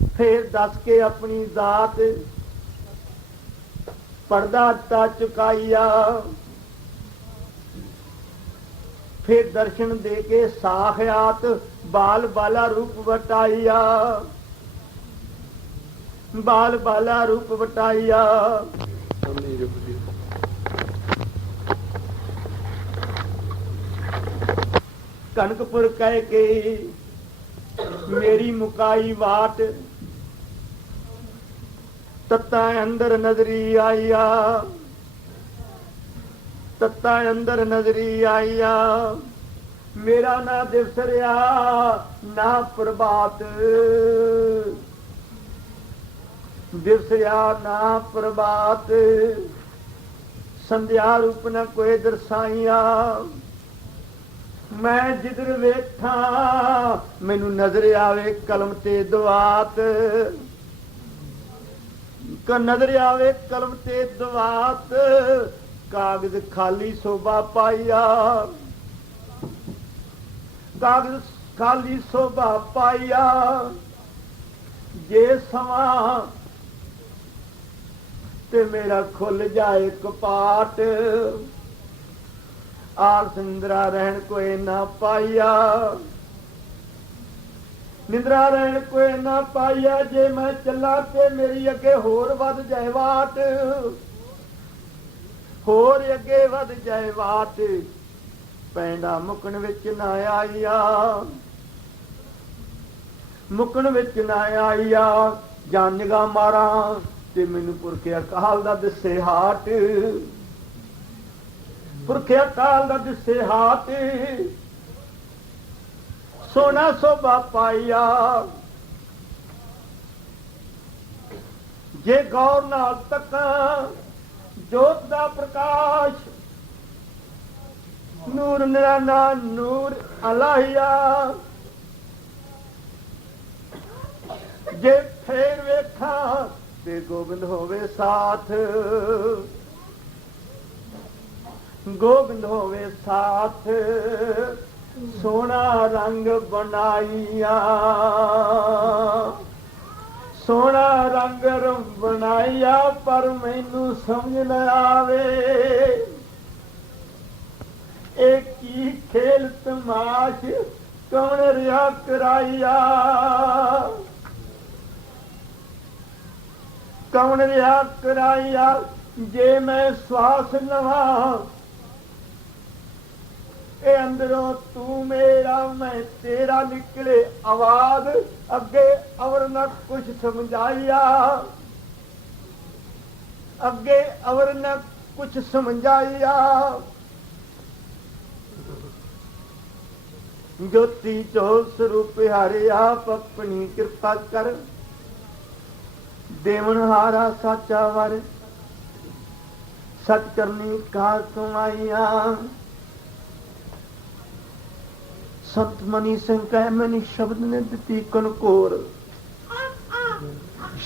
फिर दस के अपनी जात पर्दा टा चुकाइया। फिर दर्शन दे के साखयात बाल बाला रूप वटाइया। बाल बाला रूप वटाइया। कनकपुर कह के मेरी मुकाई वाट तत्ता अंदर नजरी आईया। तत्ता अंदर नजरी आईया। मेरा ना दिवस रहा ना प्रभात। दिवस रहा ना प्रभात। संध्या रूप न कोई दर्शाइया। मैं जिधर वेठा मैनू नजर आवे कलम ते दुआत। नजर आवे कलम ते दुआत। कागज खाली शोभा पाइया। कागज खाली शोभा पाइया। जे समा ते मेरा खुल जाए कपाट। आलस निंद्रा रहन कोई ना पाइया। निंद्रा रहन कोई ना पाइया। जे मैं चला ते मेरी अगे होर वध जाए वाट। होर अगे वध जाए वाट। पैंडा मुकन विच ना आईया। मुकन विच ना आईया। जान निगाह मारा ते मैनू पुरखे अकाल दा दिसे हाट। पुरखे अकाल दा दिसे हाथ। सोना शोभा पाइया। जे गौर नाल तका जोत दा प्रकाश। नूर निराना नूर अलाहिया। जे फेर वेखा ते गोबिंद होवे साथ। गोबिंद होवे साथ। सोना रंग बनाइया। सोना रंग बनाइया पर मैनू समझ न आवे। एक ही खेल तमाश कौन रिहा कराइया। कौन रिहा कराइया। जे मैं श्वास लवा ए अंदरों तू मेरा मैं तेरा निकले आवाज। अगे अवर न कुछ समझाइया। अगे अवर न कुछ समझाइया। ज्योति जो स्वरूप हारे आप अपनी कृपा कर। देवन हारा साचा वर सत करनी कार कमाइया। संत मनी सिंह कह मैंने शब्द ने दिती कनकोर।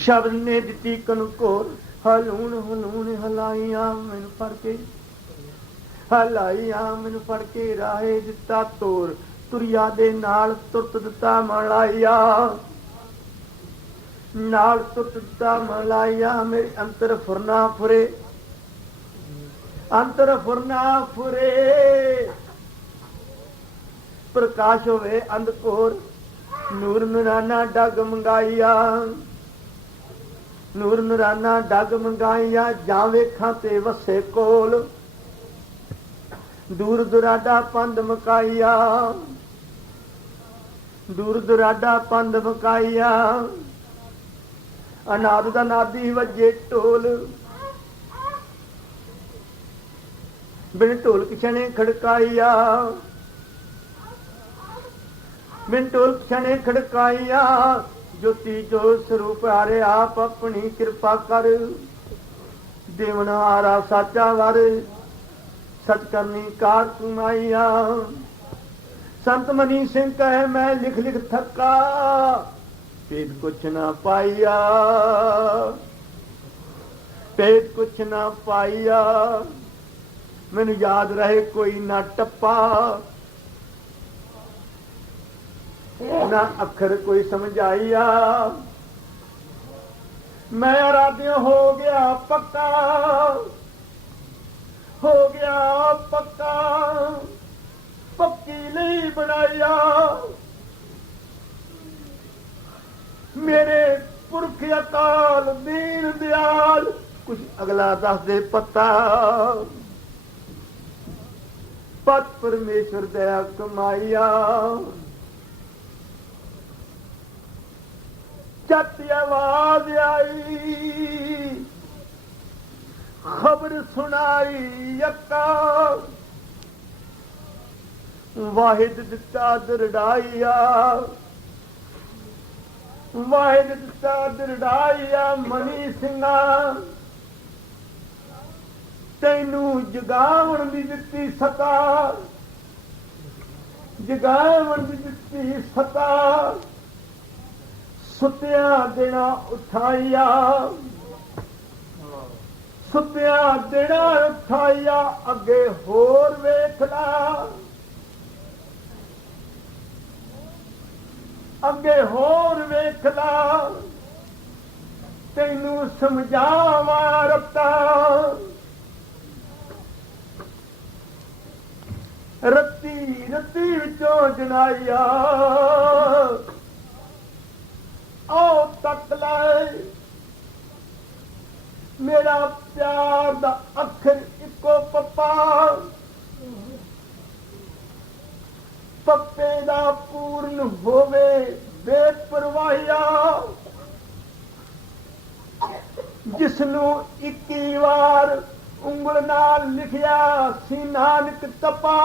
शब्द ने दिती कनकोर। हलून हलून हलाइया मैनू फड़ के। हलाइया मैनू फड़ के राहे दिता तोर। तुरिया दे नाल तुरत दिता मलाइया। नाल तुरत दिता मलाइया। मेरे अंतर फुरना फुरे। अंतर फुरना फुरे। प्रकाश होवे अंधकोर। नूर नूराना डग मंगाइया। नूर नूराना डग मंगाइया। जा वेखां ते वसे कोल। दूर दुराडा पंध मकाइया। दूर दुराडा पंध मकाइया। अनाद दा नादी वजे ढोल। बिन ढोल किशने खड़काइया। बिन ढोल किशने खड़काइया। ज्योति जो स्वरूप हारे आप अपनी कृपा कर। देवन हारा साचा वर सच करनी कार कमाइया। संत मनी सिंह कहे मैं लिख लिख थका। पेट कुछ ना पाइया। पेट कुछ ना पाइया। मैनू याद रहे कोई ना टप्पा। ना अखर कोई समझाइया। मैं आराध्य हो गया पक्का, हो गया पक्का, पक्की नहीं बनाया। मेरे पुरख अकाल दीन दयाल। कुछ अगला दस दे पत्ता। पत परमेश्वर दया कमाइया। चट आवाज आई, खबर सुनाई यक्का। वाहिद दिता दरड़ाइया, वाहिद दिता दरड़ाइया। मनी सिंगा तैनू जगावण दी दित्ती सता, जगावण दी दित्ती सता। सुत्या देना उठाइया, सुत्या देना उठाइया। अगे होर वेख ला, अगे होर वेख ला। तैनू समझावा रत्ता, रत्ती रत्ती विचों जनाइया। आओ तक लाए मेरा प्यार दा अखर इको पप्पा। पप्पे दा पूर्ण होवे बेपरवाहिया। जिसनू 21 वार उंगल नाल लिखिया सी नानक तपा,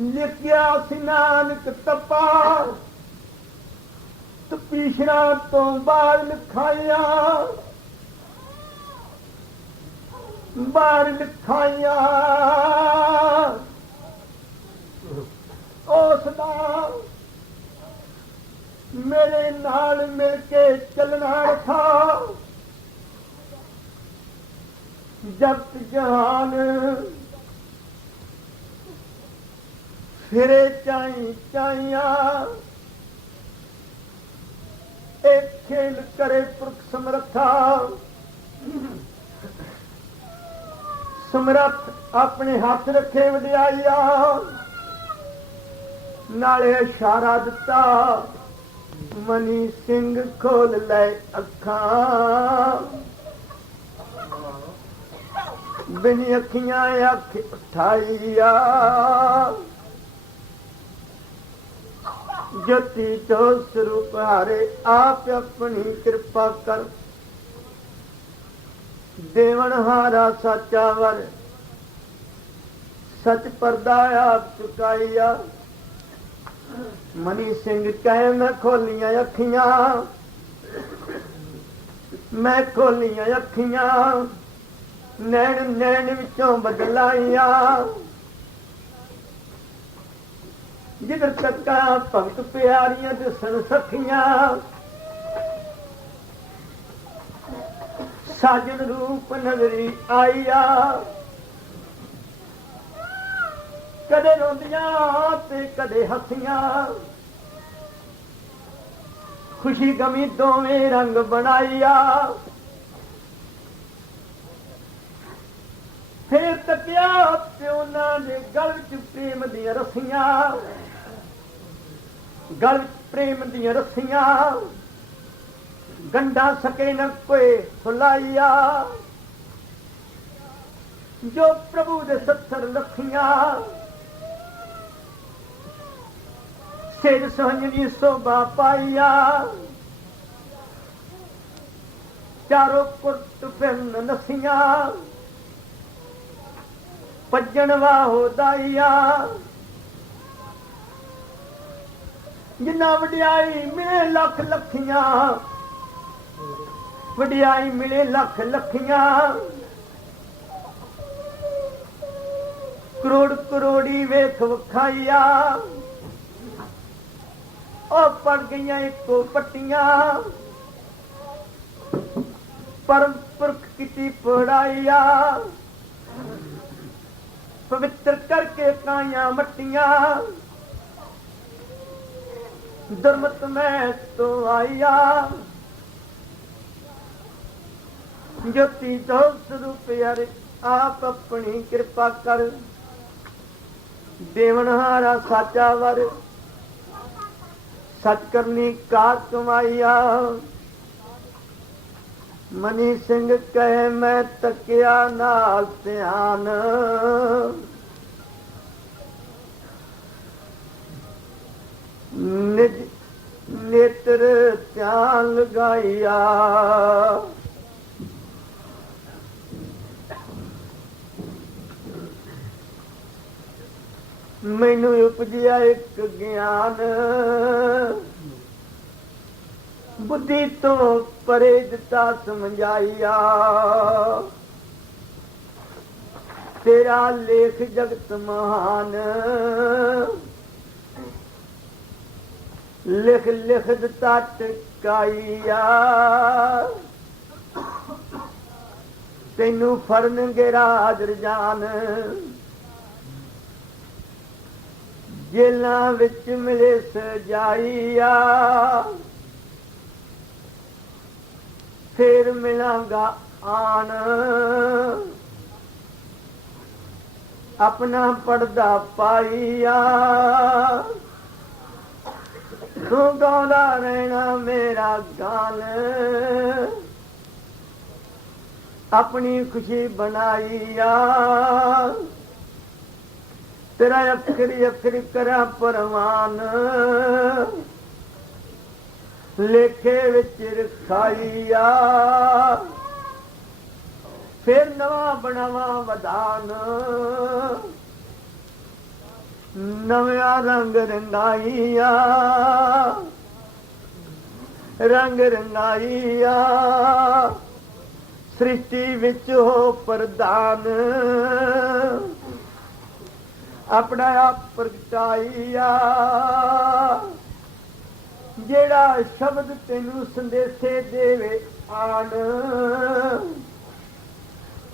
लिखिया सी नानक तपा। तपीशरा तो बाहर लिखाइया, बाहर लिखाइया। उसदा मेरे नाल मिल के चलना था। जब जहान फिरे चाई चाइया। एक खेल करे पुरख समर्था। समर्थ अपने हाथ रखे वडियाइया। नाले इशारा दिता, मनी सिंह खोल ले अखां। बिन अखियां अख उठाइया। ज्योति जो स्वरूप हारे आप अपनी कृपा कर। देवन हारा साचा वर, सच पर्दा आप चुकाइया। मनी सिंह कह मैं खोलियां अखियां, मैं खोलियां अखियां। नैन नैन विचों बदलाइया। जिधर तक्का भगत प्यारियां दिसन सखियां। साजन रूप नजरी आईया। कदे रोंदियां ते कदे हसियां। खुशी गमी दोवें रंग बनाइया। फिर तकिया प्योना दे गल च प्रेम दियां रस्सियां। गल प्रेम दियां रस्सियां। गंढा सके न कोई सुलाइया। जो प्रभु दे 70 लखियां। सिर सोहनी शोभा पाइया। चारों कुट फिरन नसियां। भजन वाहो दाइया। जिन्ना वडियाई मिले लख लखियां। वडियाई मिले लख लखियां। करोड़ करोड़ी वेख वखाइया। ओ पड़ गईयां इको पट्टियां। परम पुरख की पढ़ाइया। पवित्र करके काया मट्टियां। दुर्मत में तो आइया। ज्योति जो स्वरूप हरे आप अपनी कृपा कर। देवनहारा साचा वर सच करनी कार कमाइया। मनी सिंह कहे मैं तकिया नाल ध्यान। निज नेत्र ध्यान लगाइया। मैनू उपजिया एक ज्ञान। बुद्धि तो परे दिता समझाइया। तेरा लेख जगत महान। लिख लिख दिता टिकाइया। तैनू फड़नगे राज रजान। जेलां विच मिले सजाइया। फिर मिलांगा आन। अपना पर्दा पाइया। तू गाँदा रहना मेरा गान। अपनी खुशी बनाइया। तेरा अखर अखर करा परवान। लेखे विच रखाइया। फिर नवा बनावा वदान। नव्या रंग रंगाइया। रंग रंगाइया। सृष्टि विच हो प्रधान। अपना आप प्रगटाइया। जेड़ा शब्द तेनू संदेशे देवे आन।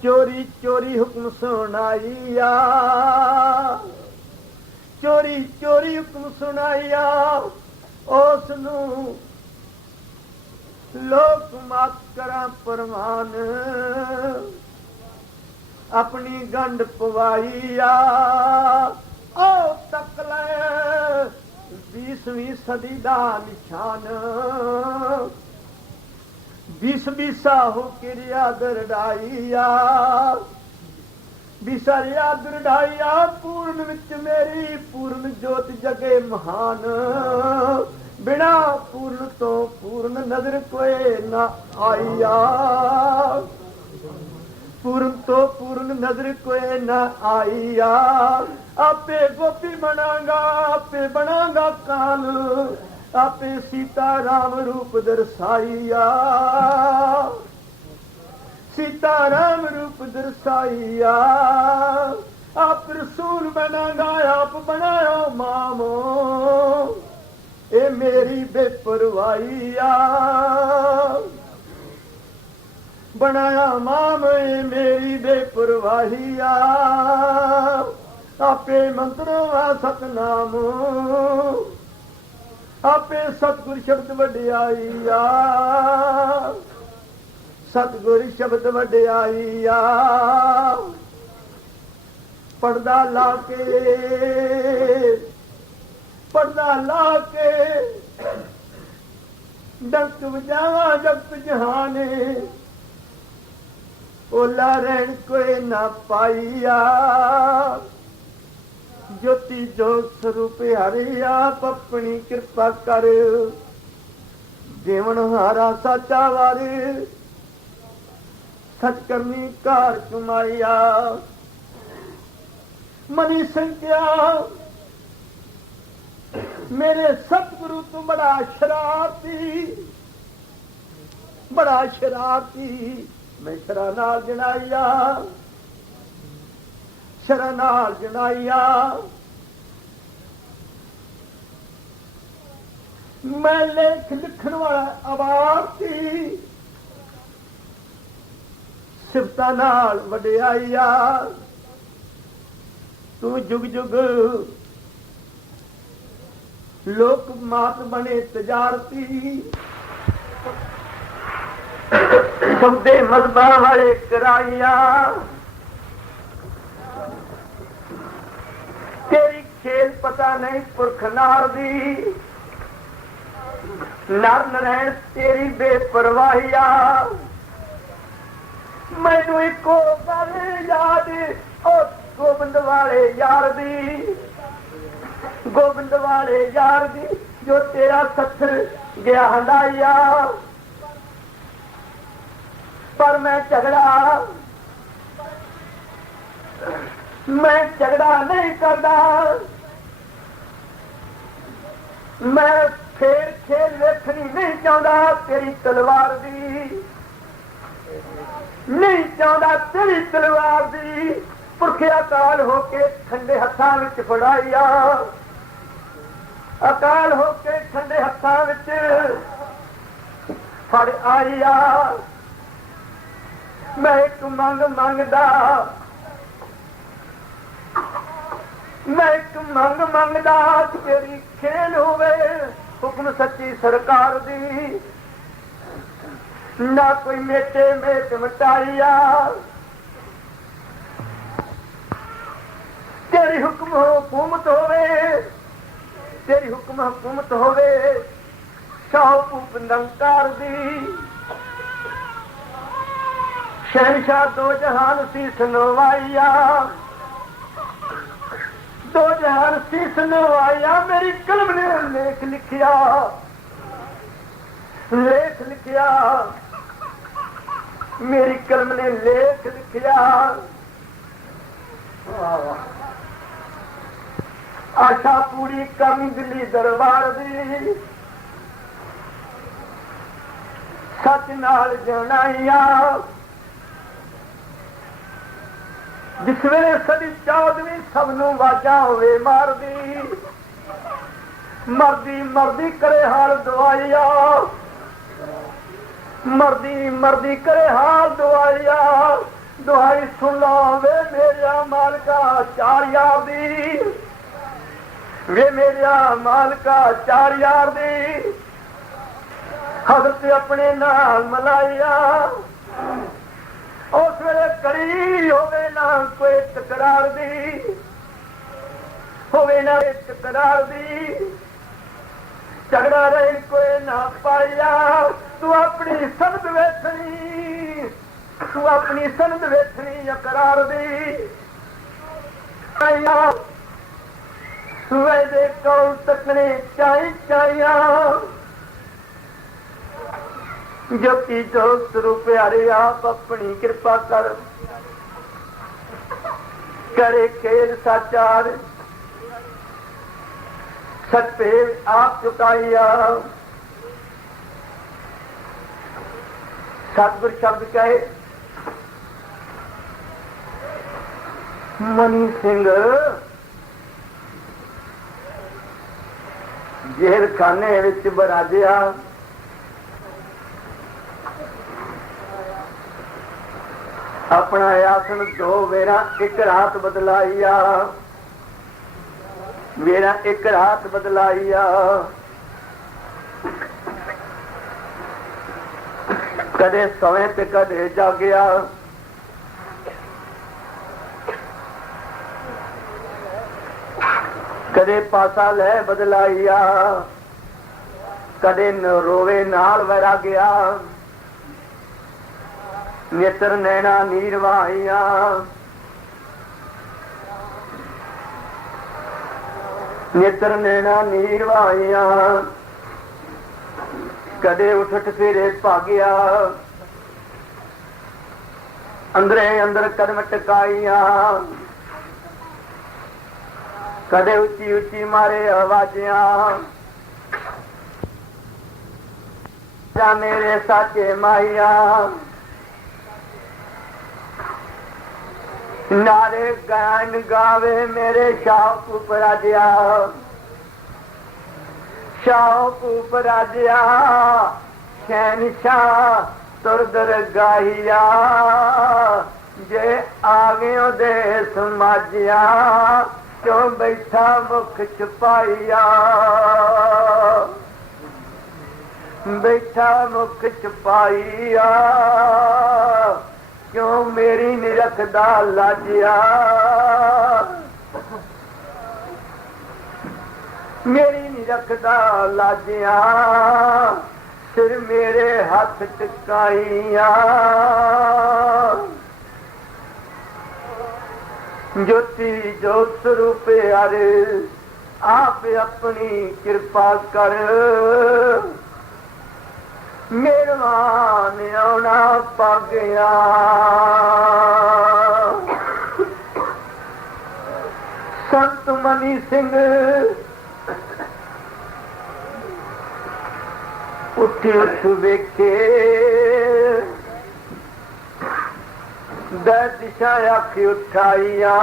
चोरी चोरी हुक्म सुनाइया। चोरी चोरी हुक्म सुनाइया। उसनू लोक मात करा परवान। अपनी गंढ पवाइया। ओ तक ले 20वीं सदी दा निशान। 20 बीसा हो के रियादर डाइया। बीसा रियादर डाइया। पूर्ण विच मेरी पूर्ण जोत जगे महान। बिना पूर्ण तो पूर्ण नजर कोई ना आइया। पूर्ण तो पूर्ण नजर कोई न आइया। आपे गोपी बनागा आपे बनागा काल। आपे सीता राम रूप दर्शाइया। सीता राम रूप दर्शाइया। आप रसूल बनागा आप बनायो मामो। ए मेरी बेपरवाहिया। बनाया माम मेरी बेपरवाहिया। आपे मंत्रों वा सतनाम। आपे सतगुर शब्द वड्याइया। सतगुर शब्द वड्याइया। पर्दा लाके डंक बजावा जगत जहाने। ओला रहन कोई ना पाइया। ज्योति जो स्वरूप हरि आप अपनी कृपा कर। देवन हारा साचा वार सच करनी कार कमाइया। मनी संख्या मेरे सतगुरु तू बड़ा शरारती। बड़ा शरारती। मैं शरानाल जनाइया। शरानाल जनाइया। मैं लेख लिखण वाला आवारती। सिफता नाल वड्याइया। तू जुग जुग लोक मात बने तजारती। ਸੌਦੇ ਮਜ਼ਬਾ ਵਾਲੇ ਕਰਾਈਆਂ ਤੇਰੀ ਖੇਲ ਪਤਾ ਨਹੀਂ ਪੁਰਖ ਨਾਰ ਦੀ ਨਰ ਨਰੈਣ ਤੇਰੀ ਬੇਪਰਵਾਹੀਆ ਮੈਨੂੰ ਇੱਕੋ ਗੱਲ ਯਾਦ ਉਹ ਗੋਬਿੰਦ ਵਾਲੇ ਯਾਰ ਦੀ ਗੋਬਿੰਦ ਵਾਲੇ ਯਾਰ ਦੀ ਜੋ ਤੇਰਾ ਸੱਥਰ ਗਿਆ ਹੰਡਾਇਆ ਪਰ ਮੈਂ ਝਗੜਾ ਨਹੀਂ ਕਰਦਾ ਮੈਂ ਫੇਰ ਖੇਲ ਵੇਖਣੀ ਨਹੀਂ ਚਾਹੁੰਦਾ ਤੇਰੀ ਤਲਵਾਰ ਦੀ ਨਹੀਂ ਚਾਹੁੰਦਾ ਤੇਰੀ ਤਲਵਾਰ ਦੀ ਪੁਰਖਿਆ ਅਕਾਲ ਹੋ ਕੇ ਠੰਡੇ ਹੱਥਾਂ ਵਿੱਚ ਫੜਾਈਆ ਅਕਾਲ ਹੋ ਕੇ ਠੰਡੇ ਹੱਥਾਂ ਵਿੱਚ ਫੜ ਆਈਆ ਮੈਂ ਇੱਕ ਮੰਗਦਾ ਤੇਰੀ ਖੇਲ ਹੋਵੇ ਹੁਕਮ ਸੱਚੀ ਸਰਕਾਰ ਦੀ ਨਾ ਕੋਈ ਮੇਟੇ ਮੇਟ ਮਟਾਈਆ ਤੇਰੀ ਹੁਕਮ ਹਕੂਮਤ ਹੋਵੇ ਸ਼ਾਹ ਭੂਪ ਨਿਰੰਕਾਰ ਦੀ ਸ਼ਹਿਨਸ਼ਾਹ ਦੋ ਜਹਾਨ ਸੀਸ ਨਵਾਈਆ ਦੋ ਜਹਾਨ ਸੀਸ ਨਵਾਈਆ ਮੇਰੀ ਕਲਮ ਨੇ ਲੇਖ ਲਿਖਿਆ ਮੇਰੀ ਕਲਮ ਨੇ ਲੇਖ ਲਿਖਿਆ ਆਸ਼ਾ ਪੂਰੀ ਕਰਨੀ ਦਿੱਲੀ ਦਰਬਾਰ ਦੀ ਸੱਚ ਨਾਲ ਜਣਾਈਆ ਜਿਸ ਵੇਲੇ ਸਦੀ 14ਵੀਂ ਸਭ ਨੂੰ ਵਾਜਾਂ ਹੋਵੇ ਮਰਦੀ ਕਰੇ ਹਾਲ ਦਵਾਈਆ ਮਰਦੀ ਕਰੇ ਹਾਲ ਦਵਾਈਆ ਦੁਹਾਈ ਸੁਣ ਲਾ ਵੇ ਮੇਰਾ ਮਾਲਕਾ 4 ਯਾਰ ਦੀ ਵੇ ਮੇਰਾ ਮਾਲਕਾ 4 ਯਾਰ ਦੀ ਹਜ਼ਰਤ ਆਪਣੇ ਨਾਲ ਮਲਾਈਆ ਉਸ ਵੇਲੇ ਕੜੀ ਹੋਵੇ ਨਾ ਕੋਈ ਤਕਰਾਰ ਦੀ ਝਗੜਾ ਰਹਿ ਕੋਈ ਨਾ ਪਾਇਆ ਤੂੰ ਆਪਣੀ ਸੰਦ ਵੇਖਣੀ ਇਕਰਾਰ ਦੀ ਸੂਏ ਦੇ ਕੋਲ ਤੱਕਣੇ ਚਾਹੀਆਂ ਜੋਤੀ ਜੋ ਸਰੂਪ ਪਿਆਰੇ ਆਪ ਆਪਣੀ ਕਿਰਪਾ ਕਰੇ ਖੇਲ ਸਾਚਾਰ ਸੱਤੇ ਆਪ ਚੁਕਾਈਆ ਸਤਿਗੁਰ ਸ਼ਬਦ ਕਹੇ ਮਨੀ ਸਿੰਘ ਜੇਲ੍ਹ ਖਾਨੇ ਵਿੱਚ ਬਰਾਜਿਆ ਆਪਣਾ ਆਸਣ 2 ਵੇਰਾ 1 ਰਾਤ ਬਦਲਾਈਆ ਮੇਰਾ 1 ਰਾਤ ਬਦਲਾਈਆ ਕਦੇ ਸੋਏ ਤੇ ਕਦੇ ਜਾਗਿਆ ਕਦੇ ਪਾਸਾ ਲੈ ਬਦਲਾਈਆ ਕਦੇ ਰੋਵੇ ਨਾਲ ਵਰਾ ਗਿਆ ਨੇਤਰ ਨੈਣਾ ਨੀਰਵਾਈਆ ਨੇਤਰ ਨੈਣਾ ਨੀਰਵਾਈਆ ਕਦੇ ਉਠ ਫੇਰੇ ਭਾਗਿਆ ਅੰਦਰੇ ਅੰਦਰ ਕਦਮ ਟਕਾਈਆ ਕਦੇ ਉੱਚੀ ਉੱਚੀ ਮਾਰੇ ਆਵਾਜ਼ਾਂ ਜਾ ਮੇਰੇ ਸਾਚੇ ਮਾਈਆ ਨਾਰੇ ਗਾਨ ਗਾਵੇ ਮੇਰੇ ਸ਼ਾਹਪੂਪ ਰਾਜਿਆ ਸ਼ਹਿਨਸ਼ਾਹ ਤੁਰਦਰ ਗਾਹੀਆ ਜੇ ਆ ਗਿਓ ਦੇ ਸਮਾਜਿਆ ਕਿਉਂ ਬੈਠਾ ਮੁਖ ਛੁਪਾਈਆ बैठा मुख छपाईया, क्यों मेरी नहीं रखदा लाजिया, मेरी नहीं रखदा लाजिया, सिर मेरे हाथ टिकाइया। ज्योति जोत स्वरूप हरे आप अपनी कृपा कर, मेहरबान आना पागया। संत मनी सिंह उठ उठ वेखे, दै दिशा अख उठाइया,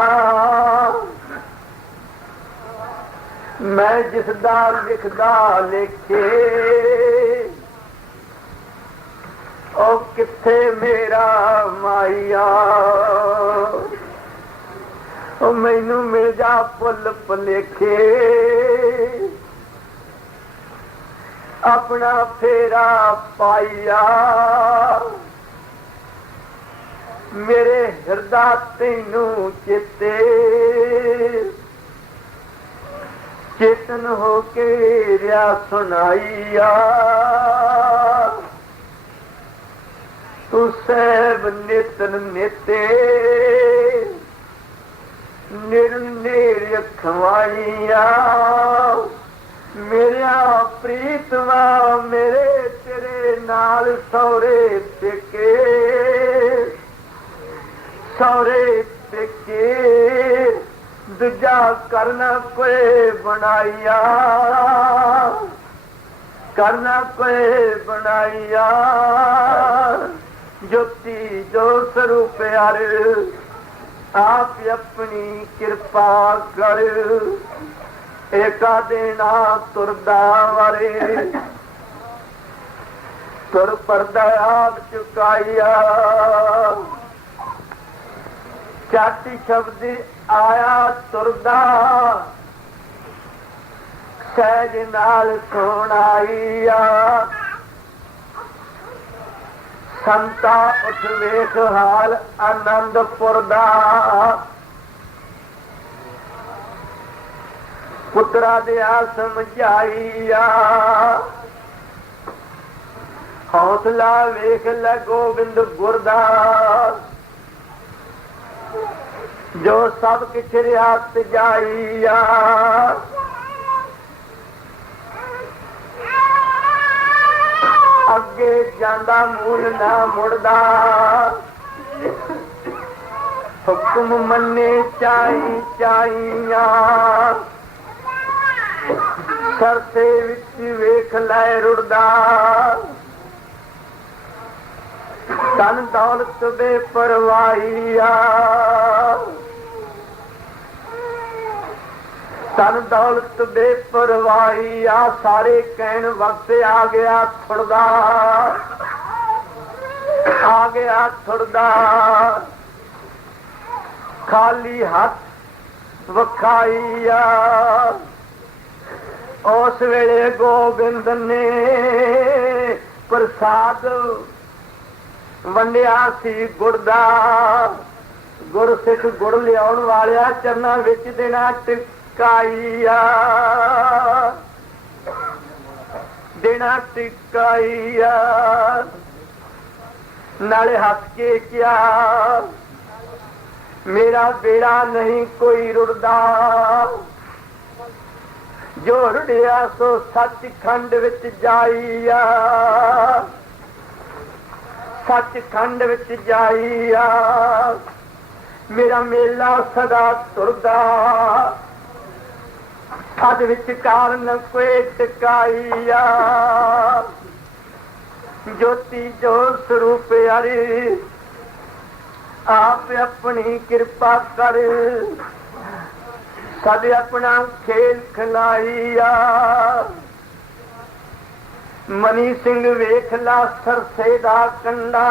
मैं जिसदा लिखदा लेखे, ओ किथे मेरा माइया, ओ मैनू मिल जा पुल भुलेखे, अपना फेरा पाइया, मेरे हृदय तैनू चेते, चेतन होके रिया सुनाइया, तू सैब नेतन नेते, निर्नेर खवाइया, मेरा प्रीतमा मेरे तेरे नाल सौरे पेके, सौरे पेके दूजा करना कोई बनाइया, करना कोई बनाइया। ज्योति जो स्वरूप हरे आप अपनी कृपा कर, एका देना तुरदा वारे, तुर परदा आप चुकाइया, चाटी शब्द आया तुरदा, सहज नाल सुनाइया, संता उठ वेख हाल आनंदपुर दा, पुत्रा दिया समझाइया, हौसला वेख ले गोबिंद गुरदा, जो सब किछ रियात जाइया, अगे जांदा मूल ना मुड़दा, हुक्म मन्ने चाई चाइया, सरसे विच वेख लै रुड़दा, धन दौलत बेपरवाहिया, धन दौलत बेपरवाहिया, सारे कहन वक्त आ गया थुड़दा, आ गया थुड़दा, खाली हाथ वखाइया, उस वेले गोबिंद ने प्रसाद वंडिया सी गुड़ दा, गुड़ सिख गुड़ लियाउण वालिया चरना विच देना टिकाइया, देना टिकाइया, नाले हस के क्या मेरा बेड़ा नहीं कोई रुड़दा, जो रुड़िया सो सचखंड विच जाइया, सचखंड विच जाइया, मेरा मेला सदा तुरदा, अद विच कारण कोई टिकाइया, ज्योति जो स्वरूप हरे आप अपनी कृपा कर, सद अपना खेल खिलाइया, मनी सिंह वेखला सरसे दा कंडा,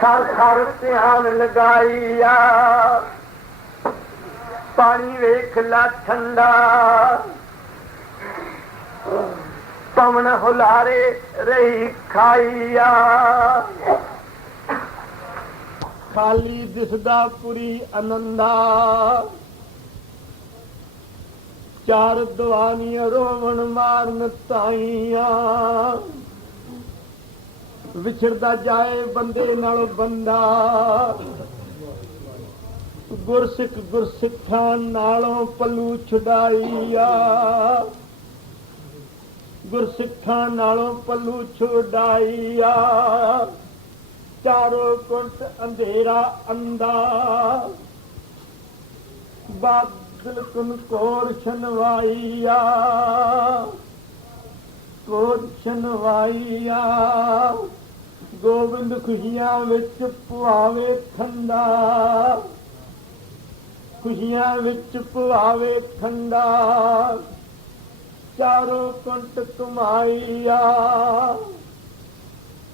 सर सर ध्यान लगाइया, पानी वेखला ठंडा, पवन हुलारे रही खाइया। खाली दिसदा पुरी आनंदा, चार दवानिया रोवण मारन ताइया। विछड़दा जाए बंदे नाल बंदा, गुरसिख गुरसिखा नालों पलू छुड़ाइया। गुरसिखा नालों पलू छुड़ाइया। चारों कुंट अंधेरा अंधा, बादल कुन कोर छनवाइया। कोर छनवाइया। गोबिंद खुशियां विच पुआवे खंडा, खुशियां विच पुआवे खंडा। चारों कुंट कमाइया।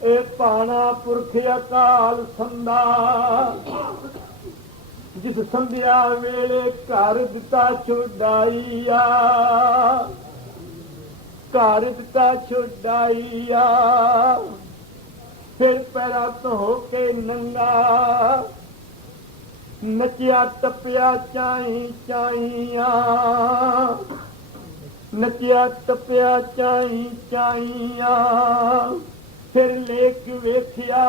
ए पाना पुरख अकाल संदा, जिस संध्या वेले घर दिता छुड़ाइया। घर दिता छुड़ाइया। फिर पैरा तो होके नंगा, नचिया टपिया चाई चाइया। नचिया टपिया चाई चाइया। फिर लेख वेखिया,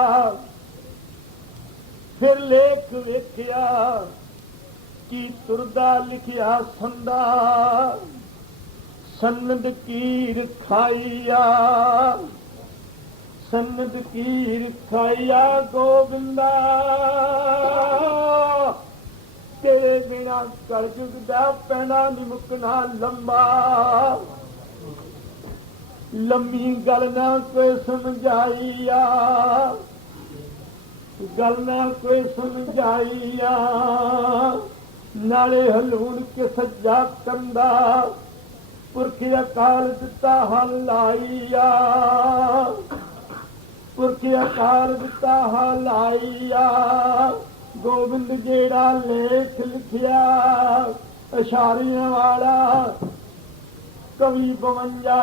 फिर लेख वेखिया की तुरदा लिखिया संदा। सन्नद कीर खाइया। सन्नद कीर खाइया। गोविंदा तेरे बिना कलयुग दा पैना निमुकना लंबा। लम्मी गल ना कोई समझाइया। गल ना कोई समझाइया। नाले हलून के सज्जा कंदा, पुरख अकाल दिता हलाइया। पुरख अकाल दिता हलाइया। गोबिंद जेड़ा लेख लिखिया, अशारियां वाला कवि 52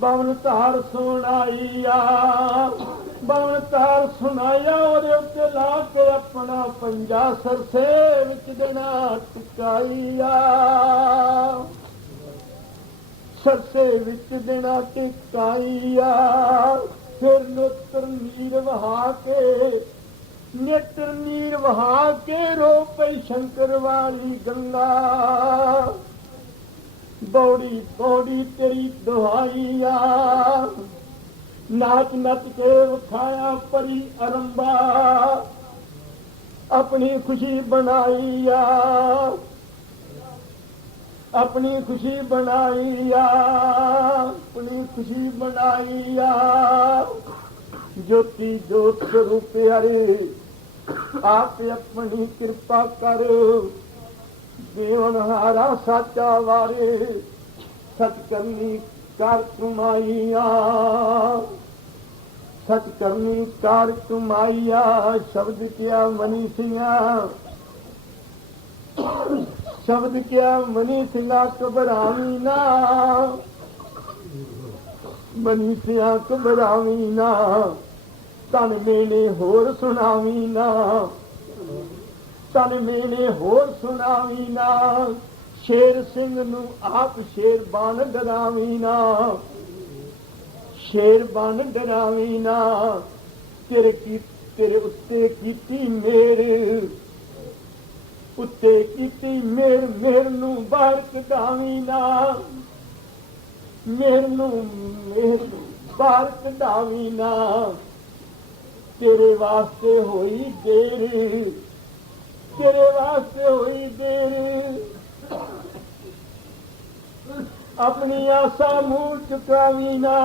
बवन तार सुनाइया। बवन तार सुनाया और उत्ते ला के अपना पंजा सरसे विच देना टिकाइया। सरसे विच देना टिकाइया। फिर नेत्र नीर वहा के, नेत्र नीर वहा के रो पई शंकर वाली गंगा। बौड़ी बौड़ी तेरी दुहाइया। नाच नच के उठाया परी अरंबा, अपनी खुशी बनाइया। अपनी खुशी बनाइया। अपनी खुशी बनाइया। ज्योति ज्योत स्वरूप हरे, आप अपनी कृपा कर। देवन हारा साचा वारे, सच करनी कार तुमाइया। सच करनी कार तुमाइया। शब्द क्या मनीषिया, शब्द क्या मनीषिया घबरावी ना। मनीषिया घबरावी ना। तन मेने होर सुनावी ना। तन मेने होर सुनावी ना। शेर सिंह नू आप शेर बन डरावी ना। शेर बन डरावी ना। तेरे उत्ते कीती मेरे, उत्ते कीती मेर। मेर नू बाहर कढावी ना। मेर नू बाहर कढावी ना। तेरे वास्ते होई देर, तेरे वास्ते होई देर। अपनी आशा मूल चुकावी ना।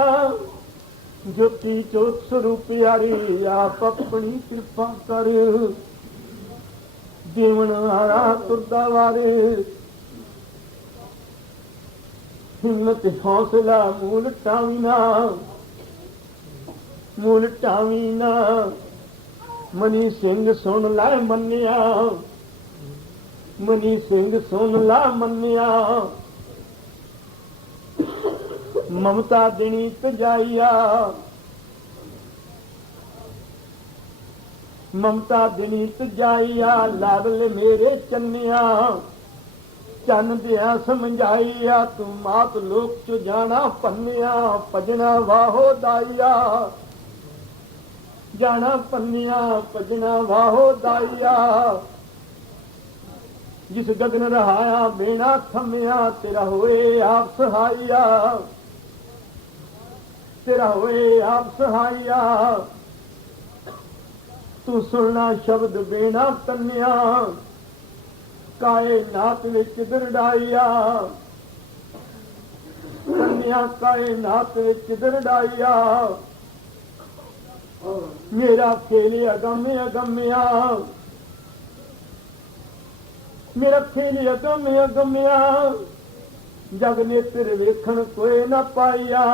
ज्योति ज्योत स्वरूप यारी, आप अपनी कृपा कर। जीवन हारा तुरदा वारे, हिम्मत हौसला मूल टावी ना। मूल टावी ना। मनी सिंह सुन ला मन्निया। मनी सिंह सुन ला मन्निया। ममता दिनी तजाइया, ममता दिनी तजाइया, लाडल मेरे चन्निया, चन दिया समझाइया, तू मात लोक चु जाना पन्निया, भजना वाहो दाइया, जाना पन्निया भजना वाहो दाइया। जिस गगन रहाया बेना थमिया, तेरा होए आप सहाइया, तेरा होए आप सहाइया। तू सुनना शब्द बेना तन्निया, काए नात विच दरड़ाइया, तन्निया काए नात विच दरड़ाइया। मेरा खेल अगम्य अगम्या, मेरा खेल अगम्य अगम्या, जग नेत्र वेखण कोई न पाइया।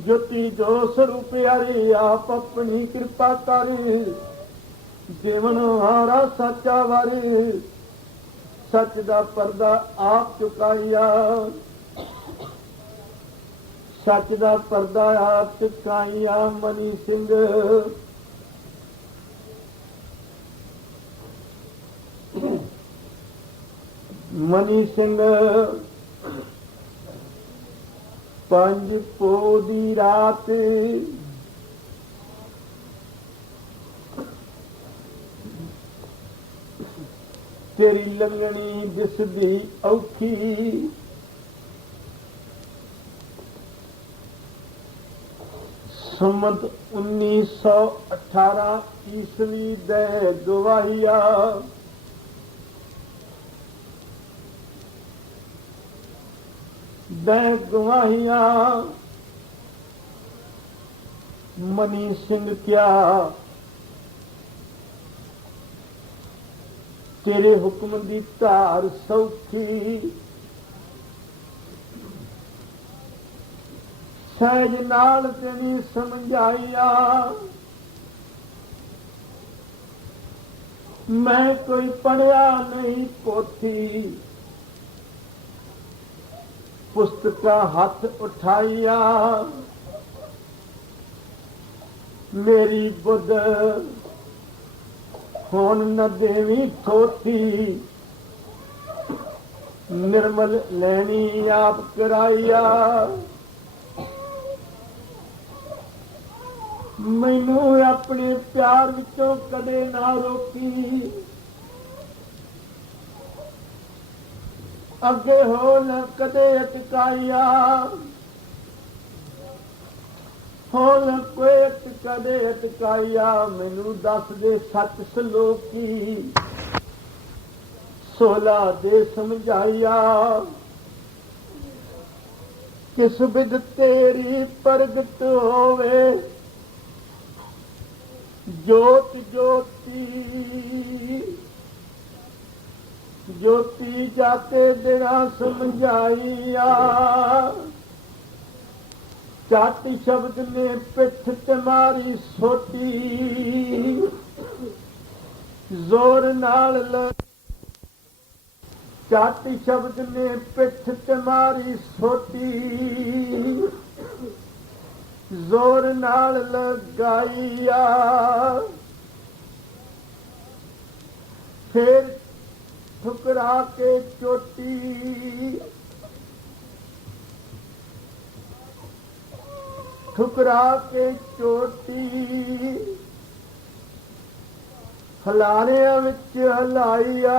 ज्योति जो स्वरूप हरि आप अपनी कृपा कर, देवन हारा सच्चा वर, सच दा पर्दा आप चुकाइया, सच दा पर्दा आप चुकाइया। मनी सिंह मनी सिंह पंज पो दी रात, तेरी लंघनी दिसदी औखी, संमत 1918 ईस्वी दे गवाहिया। दे गवाहिया मनी सिंह क्या, तेरे हुक्म दी धार सौखी, सहज नाल तेनी समझाइया। मैं कोई पढ़िया नहीं पोथी, पुस्तका हाथ उठाइया। मेरी बुद्ध होन न देवी थोथी, निर्मल लैनी आप कराइया। मैनू अपने प्यार विचों कदे ना रोकी, अगे हो न कदे अटकाइया। हो न कोई कदे अटकाइया। मैनू दस दे सच सलोकी, सोला दे समझाइया। किस बिद तेरी प्रगट होवे, ज्योत ज्योति ज्योति जाते दिना समझाइया। चट शब्द ने पिठ तुम्हारी सोटी, जोर नाल चट शब्द ने पिठ तुम्हारी सोटी, जोर नाल लगाइया। फिर ठुकरा के चोटी, ठुकरा के चोटी, हलारिया विच हलाइया।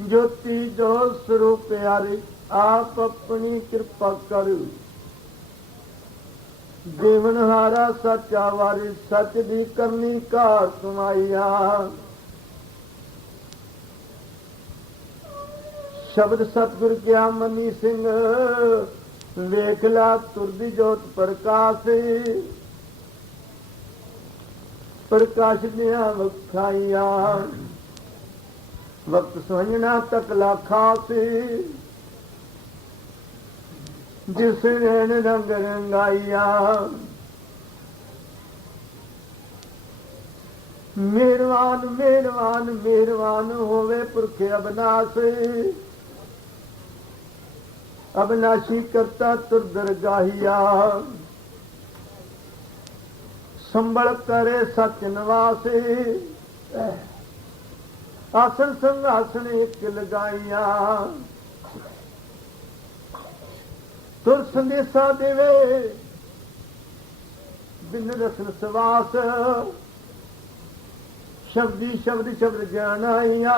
ज्योति जो स्वरूप हरि आप अपनी कृपा कर, देवनहारा सच्चा वारिस सच दी करनी कार कमाइया। शब्द सतगुर क्या मनी सिंह, वेखला तुरदी जोत प्रकाश, प्रकाश दिया वखाइया। वक्त समझना तकला खास, जिस नैन रंग रंगाइया। मेहरबान मेहरबान मेहरबान होवे पुरखे अबनास, अविनाशी करता तुर दरगाहिया, संभल करे सच निवासे, आसन संघासन एक लगाइया, तुर संदेशा देवे बिन रसन सवास, शब्दी शब्द शब्द ज्ञान आइया,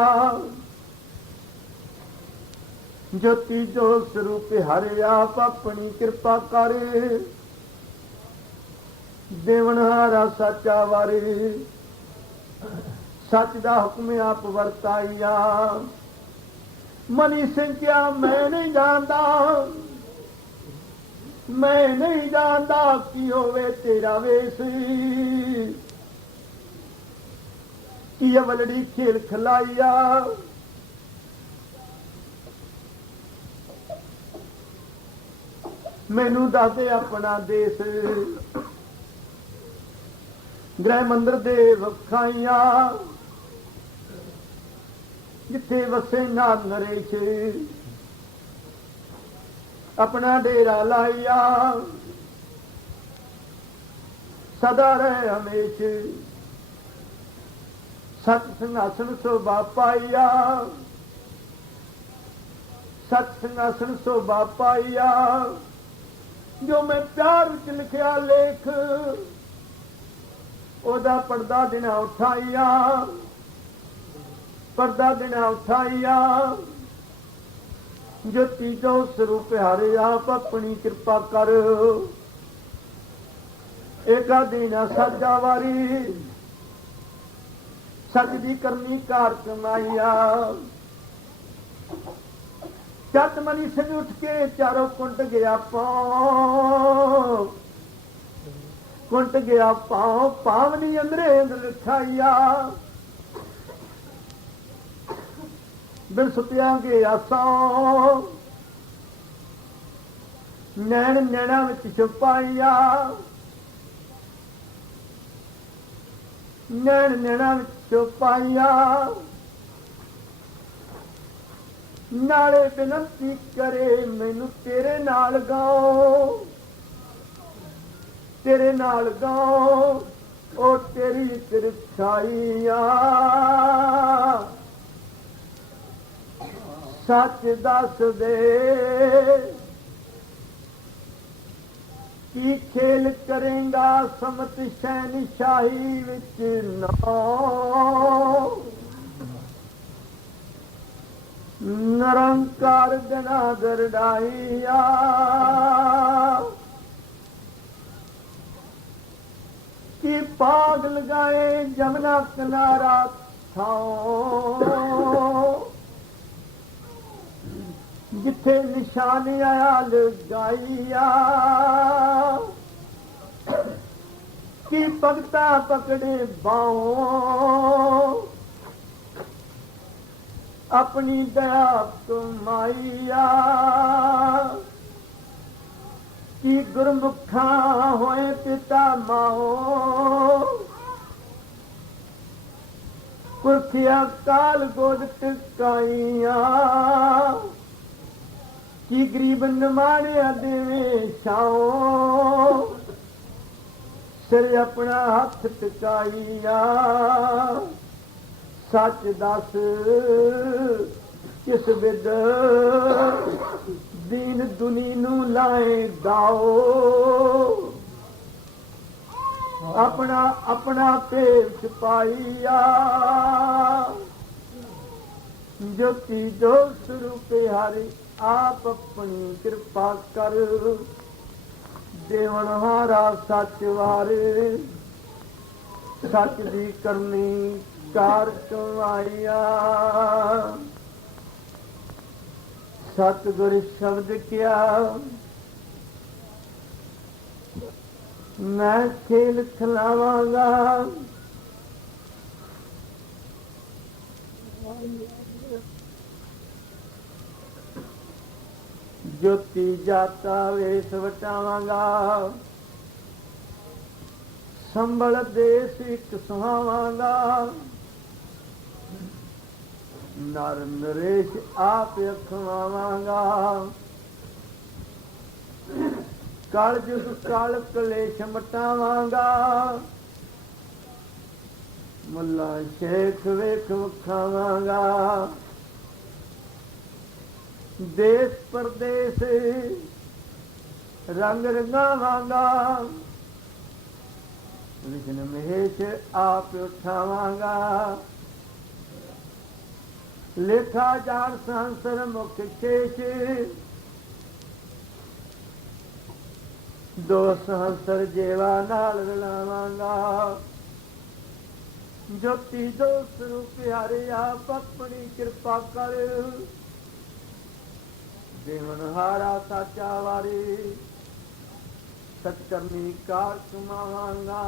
ज्योति जो स्वरूप हरे आप अपनी कृपा करे, देवनहारा साचा वारे, सच दा हुक्म आप वरताइया, मनी संख्या मैं नहीं जानता, मैं नहीं जानता कि होवे तेरा वेश, कि अवलड़ी खेल खिलाइया, मैनू दस दे अपना देश, गृह मंदिर दे वखाइया, जिथे वसे नाथ नरेश, अपना डेरा लाइया, सदा रहे हमेश, सत सिंहासन शोभा पाइया, सत सिंहासन शोभा पाइया, जो मैं प्यार विच लिखिया लेख, ओदा पर्दा देना उठाइया, पर्दा देना उठाइया, ज्योति जो स्वरूप हारे आप अपनी कृपा कर, एका देना साजा वारी, सच दी करनी कार कमाइया, चत मनी सिंह उठ के चारों कुंट गया पाँव, कुंट गया पाँव, पावनी अंदरे अंदर लिखाइया, बिन सुतिया गया सौ, नैन नैना विच छुपाइया, नैन नैना विच छुपाइया, नाले बिनती करे मैनू तेरे नाल गाओ, तेरे नाल गाओ, ओ तेरी तिरछाइया, सच दस दे की खेल करेंगा समत शहनशाही विच नौ, निरंकार देना दरडाइया, कि पाग लगाए जमुना किनारा थाओ, जिथे निशान आया लगाइया, कि भगता पकड़े बाहों, अपनी दया कमाइया, कि गुरमुखा होए पिता माओ, पुरखिया काल गोद टिकाइया, कि गरीब नमाणिया देवे छाओ, सिर अपना हथ टिकाइया, सच दस किस विद दीन दुनी नू लाए दाओ, अपना अपना पेट छुपाइया, ज्योति जो स्वरूप हरि आप अपनी कृपा कर, देवनहारा सच वारे, सच दी करनी कार कमाइया, सतगुर शब्द किया मैं खेल खिलावांगा, ज्योति जाता वेश वटावांगा, संभल देश एक सुहावांगा, नर नरेश आप अखवावांगा, ਕਾਲ ਜੁਗ ਕਾਲ ਕਲੇਸ਼ ਮਟਾਵਾਂਗਾ, ਮੁੱਲਾ ਸ਼ੇਖ ਵੇਖ ਵਖਾਵਾਂਗਾ। ਦੇਸ ਪਰਦੇਸ ਰੰਗ ਰੰਗਾਵਾਂਗਾ, ਵਿਸ਼ਨ ਮਹੇਸ਼ ਆਪ ਉਠਾਵਾਂਗਾ। ਲੇਖਾ ਜਾਣ ਸੰਸਰ ਮੁਖ ਸ਼ੇਸ਼, ਦੋ ਸਹਸਰ ਜੇਵਾ ਨਾਲ ਰਲਾਵਾਂਗਾ। ਜੋਤੀ ਜੋ ਸਰੂਪ ਪਿਆਰੇ ਆਪ ਆਪਣੀ ਕਿਰਪਾ ਕਰ, ਦੇਵਨ ਹਾਰਾ ਸਾਚਾ ਵਾਰੀ। ਸਤਕਰਮੀ ਕਾਰ ਕਮਾਵਾਂਗਾ,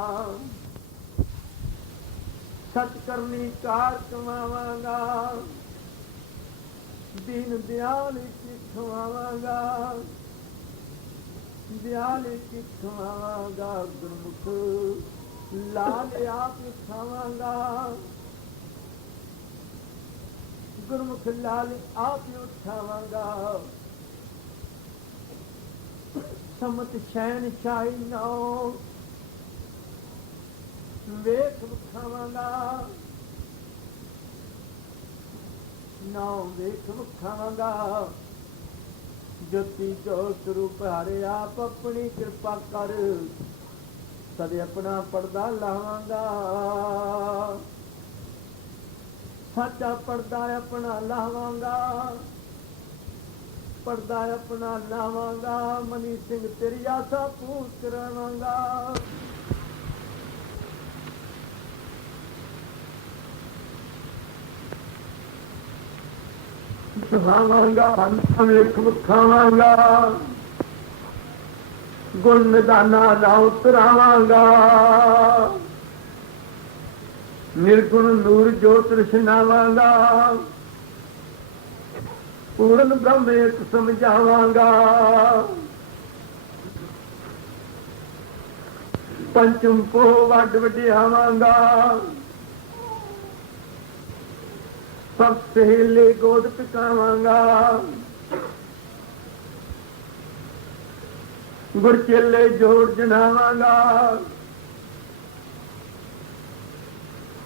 ਸਤਕਰਮੀ ਕਾਰ ਕਮਾਵਾਂਗਾ। ਦੀਨ ਦਿਆਲ ਕੀ ਖਵਾਵਾਂਗਾ, ਦਿਆਲ ਕੀ ਖਵਾਵਾਂਗਾ। ਗੁਰਮੁਖ ਲਾਲ ਆਪ ਖਾਵਾਂਗਾ, ਗੁਰਮੁਖ ਲਾਲ ਆਪ ਉਠਾਵਾਂਗਾ। ਸਮਤ ਸ਼ੈਨ ਸ਼ਾਹੀ ਨਾਉ ਵੇਖ ਵਿਖਾਵਾਂਗਾ, ਨਾਉ ਵੇਖ ਵਿਖਾਵਾਂਗਾ। ਜੋਤੀ ਜੋ ਸਰੂਪ ਹਾਰੇ ਆਪ ਆਪਣੀ ਕਿਰਪਾ ਕਰ, ਸਦੇ ਆਪਣਾ ਪਰਦਾ ਲਾਵਾਂਗਾ। ਸਾਚਾ ਪਰਦਾ ਆਪਣਾ ਲਾਵਾਂਗਾ, ਪਰਦਾ ਆਪਣਾ ਲਾਵਾਂਗਾ। ਮਨੀ ਸਿੰਘ ਤੇਰੀ ਆਸਾ ਪੂਰ ਕਰਾਵਾਂਗਾ। ਸੁਹਾਵਾਂਗਾ ਵੇਖ ਵਿਖਾਵਾਂਗਾ, ਗੁਣ ਨਿਦਾਨਾ ਨਾ ਉਤਰਾਵਾਂਗਾ। ਨਿਰਗੁਣ ਨੂਰ ਜੋਤ ਰਸ਼ਨਾਵਾਂਗਾ, ਪੂਰਨ ਬ੍ਰਹਮ ਇੱਕ ਸਮਝਾਵਾਂਗਾ। ਪੰਚਮ ਪੋ ਵੱਡ ਵਡਿਆਵਾਂਗਾ, ਸਭ ਸਹੇਲੇ ਗੋਦ ਟਿਕਾਵਾਂਗਾ। ਗੁਰਚੇਲੇ ਜੋੜ ਜਨਾਵਾਂਗਾ,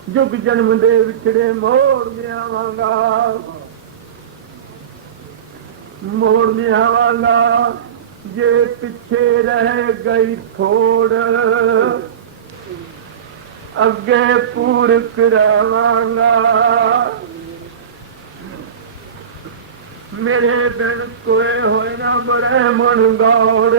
ਜੁਗ ਜਨਮ ਦੇ ਵਿਛੜੇ ਮੋੜ ਲਿਆਵਾਂਗਾ। ਮੋੜ ਲਿਆਵਾਂਗਾ, ਜੇ ਪਿੱਛੇ ਰਹਿ ਗਈ ਥੋੜ, ਅੱਗੇ ਪੂਰ ਕਰਾਵਾਂਗਾ। ਮੇਰੇ ਬਿਨ ਕੋਏ ਹੋਏ ਨਾ ਬਰੇ ਮਨ ਗੌੜ,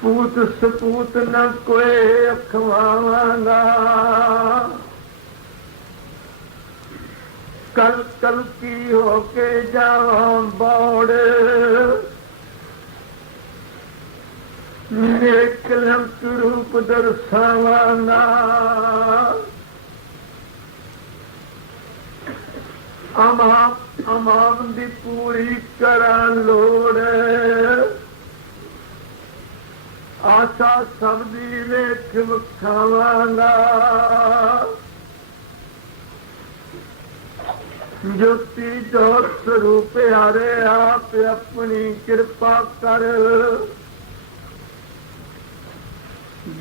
ਪੂਤ ਸਪੂਤ ਨਾ ਕੋਏ ਅਖਵਾਵਾਂਗਾ। ਕਲ ਕਲ ਕੀ ਹੋ ਕੇ ਜਾਵਾਂ ਬੌੜ, ਨੇਕ ਲੰਕ ਰੂਪ ਦਰਸਾਵਾਂਗਾ। ਅਮਾਮ ਦੀ ਪੂਰੀ ਕਰਾਂ ਲੋੜ, ਆਸਾ ਸਭ ਦੀ ਵੇਖ ਵਿਖਾਵਾਂਗਾ। ਜੋਤੀ ਜੋਤ ਸਰੂਪ ਹਾਰੇ ਆਪ ਆਪਣੀ ਕਿਰਪਾ ਕਰ,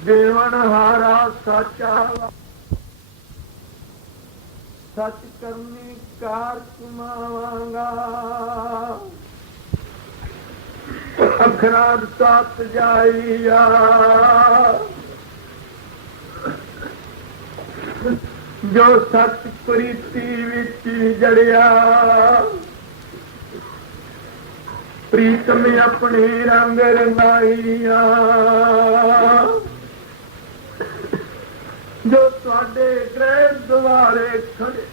ਦੇਵਨ ਹਾਰਾ ਸਾਚਾ। ਸਚ ਕਰਨੀ ਕਾਰ ਕਮਾਵਾਂਗਾ, ਅਖਰਾਦ ਸਾਤ ਜਾਈਆ। ਜੋ ਸਤ ਪ੍ਰੀਤੀ ਵਿੱਚ ਜੜਿਆ, ਪ੍ਰੀਤਮ ਆਪਣੀ ਰੰਗ ਰੰਗਾਈਆ। ਜੋ ਤੁਹਾਡੇ ਗ੍ਰਹਿ ਦੁਆਰੇ ਖੜੇ,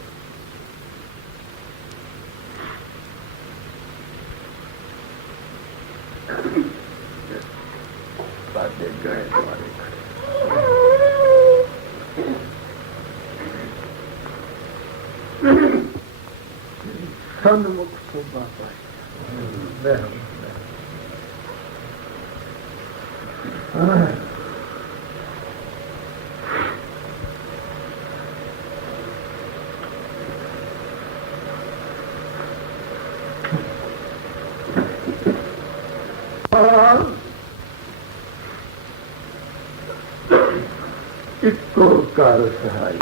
ਤੁਹਾਡੇ ਗ੍ਰਹਿ ਦੁਆਰੇ ਸਨਮੁਖ ਸੋਭਾ ਪਾਈ। ਇੱਕੋ ਕਰ ਸਹਾਈ।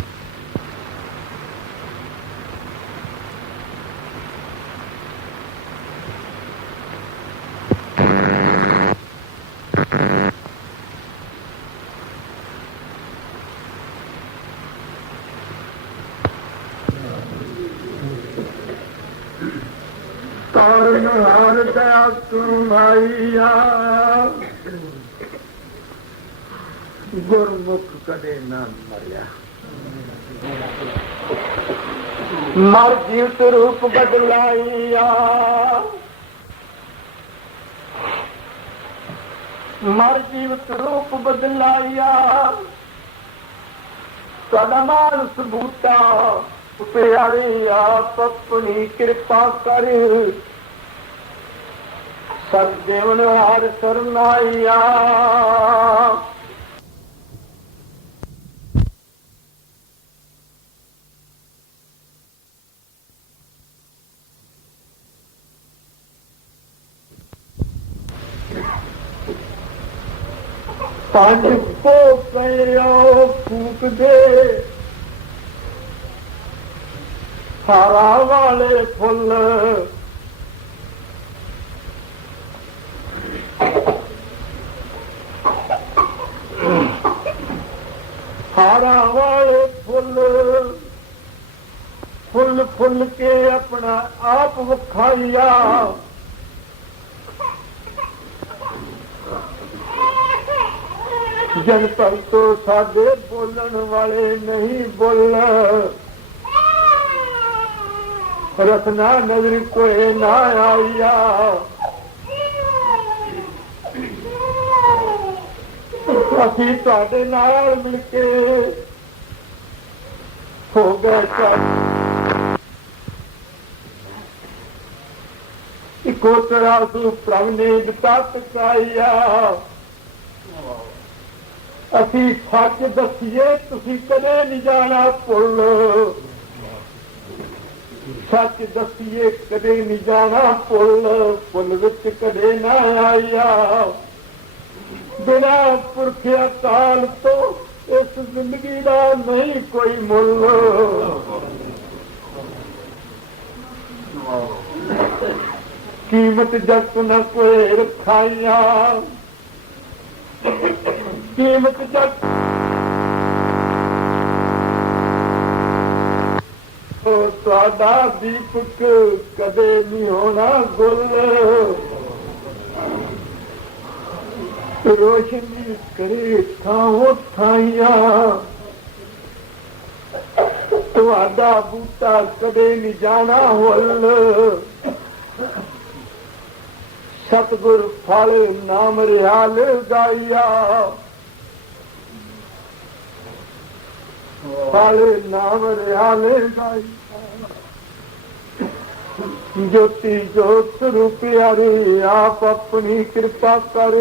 ਤਾਰਨ ਹਾਰ ਦਇਆ ਤੁਮਾਈਆ, ਗੁਰਮੁਖ ਕਦੇ ਨਾ ਮਰਿਆ। ਮਰ ਜੀਵਤ ਰੂਪ ਬਦਲਾਈਆ, ਮਰ ਜੀਵਤ ਰੂਪ ਬਦਲਾਈਆ। ਤੁਹਾਡਾ ਮਾਨ ਸਬੂਤਾ ਪਿਆਰੇ ਆਪ ਆਪਣੀ ਕਿਰਪਾ ਕਰ। ਸਤਿਗੁਣ ਹਰਿ ਸਰਨਾਈਆ। ਪੰਜ ਪੋਪਿਓ ਫੂਕ ਦੇ, ਹਾਰਾਂ ਵਾਲੇ ਫੁੱਲ। ਹਾਰਾਂ ਵਾਲੇ ਫੁੱਲ, ਫੁੱਲ ਫੁੱਲ ਕੇ ਆਪਣਾ ਆਪ ਵਿਖਾਈਆ। ਜਨ ਭਗਤੋ ਸਾਡੇ ਬੋਲਣ ਵਾਲੇ ਨਹੀਂ ਬੋਲਣ, ਰਸਨਾ ਨਜ਼ਰ ਕੋਈ ਨਾ ਆਈਆ। ਅਸੀਂ ਤੁਹਾਡੇ ਨਾਲ ਮਿਲ ਕੇ ਹੋ ਗਏ ਇੱਕੋ ਤਰ੍ਹਾਂ ਤੂੰ ਪ੍ਰਭ ਨੇ ਦਿੱਤਾ ਪਕਾਈਆ। ਅਸੀਂ ਸੱਚ ਦੱਸੀਏ ਤੁਸੀਂ ਕਦੇ ਨਹੀਂ ਜਾਣਾ ਭੁੱਲ, ਸੱਚ ਦੱਸੀਏ ਕਦੇ ਨਹੀਂ ਜਾਣਾ ਭੁੱਲ। ਭੁੱਲ ਵਿੱਚ ਕਦੇ ਨਾ ਆਈਆ। ਬਿਨਾ ਪੁਰਖ ਅਕਾਲ ਤੋਂ ਇਸ ਜ਼ਿੰਦਗੀ ਦਾ ਨਹੀਂ ਕੋਈ ਮੁੱਲ। ਕੀਮਤ ਜਗਤ ਨ ਕੋਈ ਰਖਾਈਆ, ਕੀਮਤ ਜਗਤ ਤੁਹਾਡਾ ਦੀਪਕ ਕਦੇ ਨਹੀਂ ਹੋਣਾ ਗੁੱਲ। ਰੋਸ਼ਨੀ ਕਰੇ ਥਾਂ ਥਾਈਆਂ, ਤੁਹਾਡਾ ਬੂਟਾ ਕਦੇ ਨਹੀਂ ਜਾਣਾ ਹੁੱਲ। ਸਤਿਗੁਰ ਫਲ ਨਾਮ ਰਿਆਲ ਗਾਈਆ, ਫਲ ਨਾਮ ਰਿਆਲ ਗਾਈਆ। ਜੋਤੀ ਜੋਤ ਰੂਪਿਆਰੀ ਆਪ ਆਪਣੀ ਕਿਰਪਾ ਕਰ।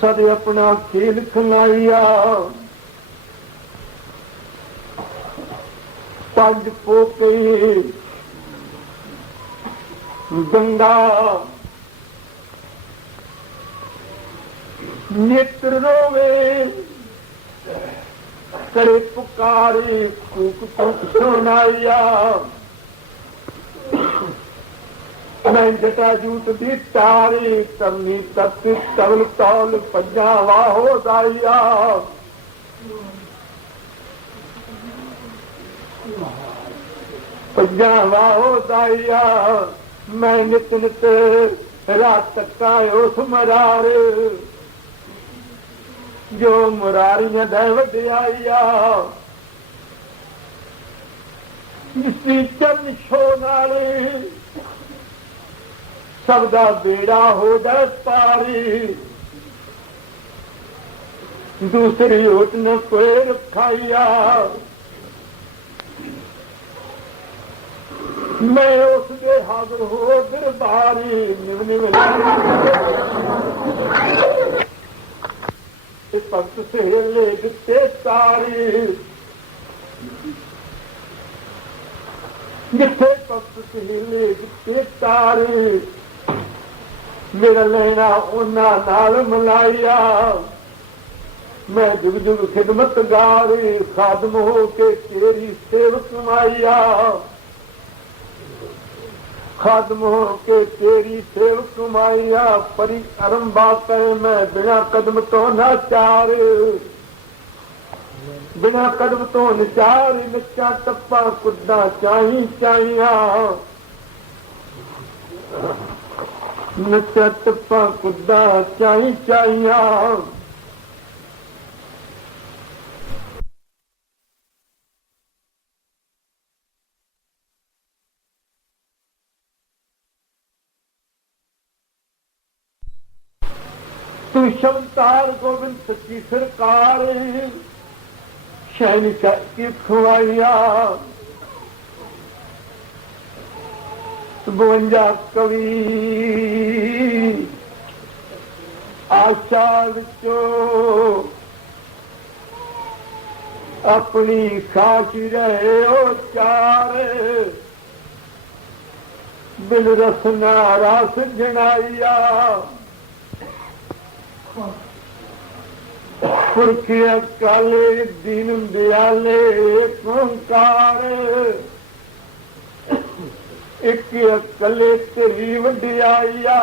ਸਦ ਆਪਣਾ ਖੇਲ ਖਿਲਾਈਆ। ਪੰਜ ਪੋਕੇ ਗੰਗਾ ਨੇਤਰ ਰੋਵੇ, करे पुकारी फूक फूक सुनाइया। मैं जटा जूत दी तारी करनी तत्त तवल तौल पंजा वाहो दाइया। पंजा वाहो दाइया। मैं नित नित रात तक उस मरारे जो मुरारियां दैवत आईया। जिसकी चरण छो नाली सबदा बेड़ा हो गए पारी। दूसरी ओट न कोई रखाइया। मैं उसके हाजिर हो दरबारी भक्त सहेले दिते तारी। जिथे भक्त सहेले दिते तारी मेरा लेना उन्हां नाल मिलाइया। मैं जुग जुग खिदमत गारी खादम हो के तेरी सेवक माइया खादम हो के तेरी सेवक माइया परी अरम बात है मैं बिना कदम तो नाचार बिना कदम तो नचार नचा टप्पा कुदा चाही चाहिया नचा टप्पा कुदा चाही चाहिया तू शब्दार गोविंद सच्ची सरकार शैन की खुआइया 52 कवि आशा विचो अपनी खासी रहे ओ चार बिन रसना रस जनाइया पुरखे काले दीन दयाले ओंकार एक अकले तेरी वडियाइया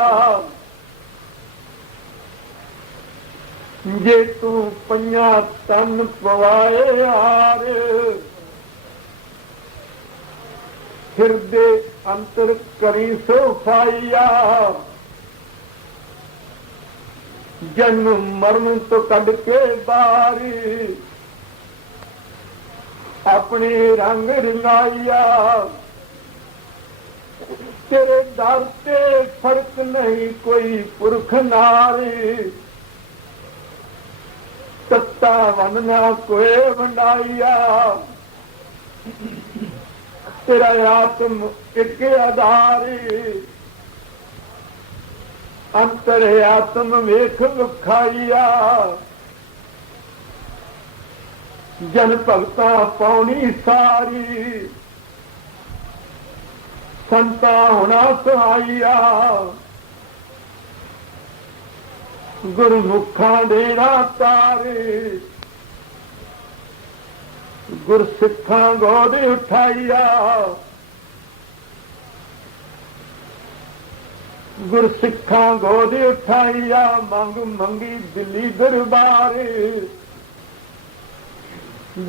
जे तू पंजा तन पवाए यार हिरदे अंतर करी सोफाइया जन्म मरण तो कद के बारी अपने रंग रंगाइया तेरे दर ते फर्क नहीं कोई पुरख नारी तत्ता वंदना कोई वंडाइया तेरा आत्म एक आधारी अंतर आत्म वेख विखाइया जन भगता पौनी सारी संता होना सहाइया गुरमुखा देना तारे गुरसिखा गोद उठाइया गुरसिखा गोद उठाइया मंग मंगी दिल्ली दरबार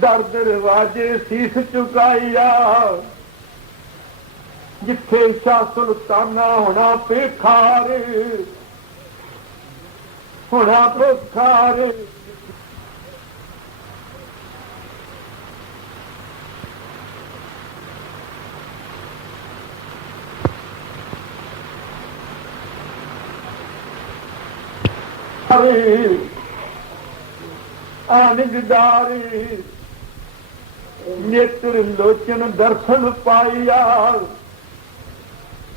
दर दरवाजे शीस चुकाइया जिथे शाह सुल्ताना होना पेखार होना पेखार आनंदारी नेत्र लोचन दर्शन पाइया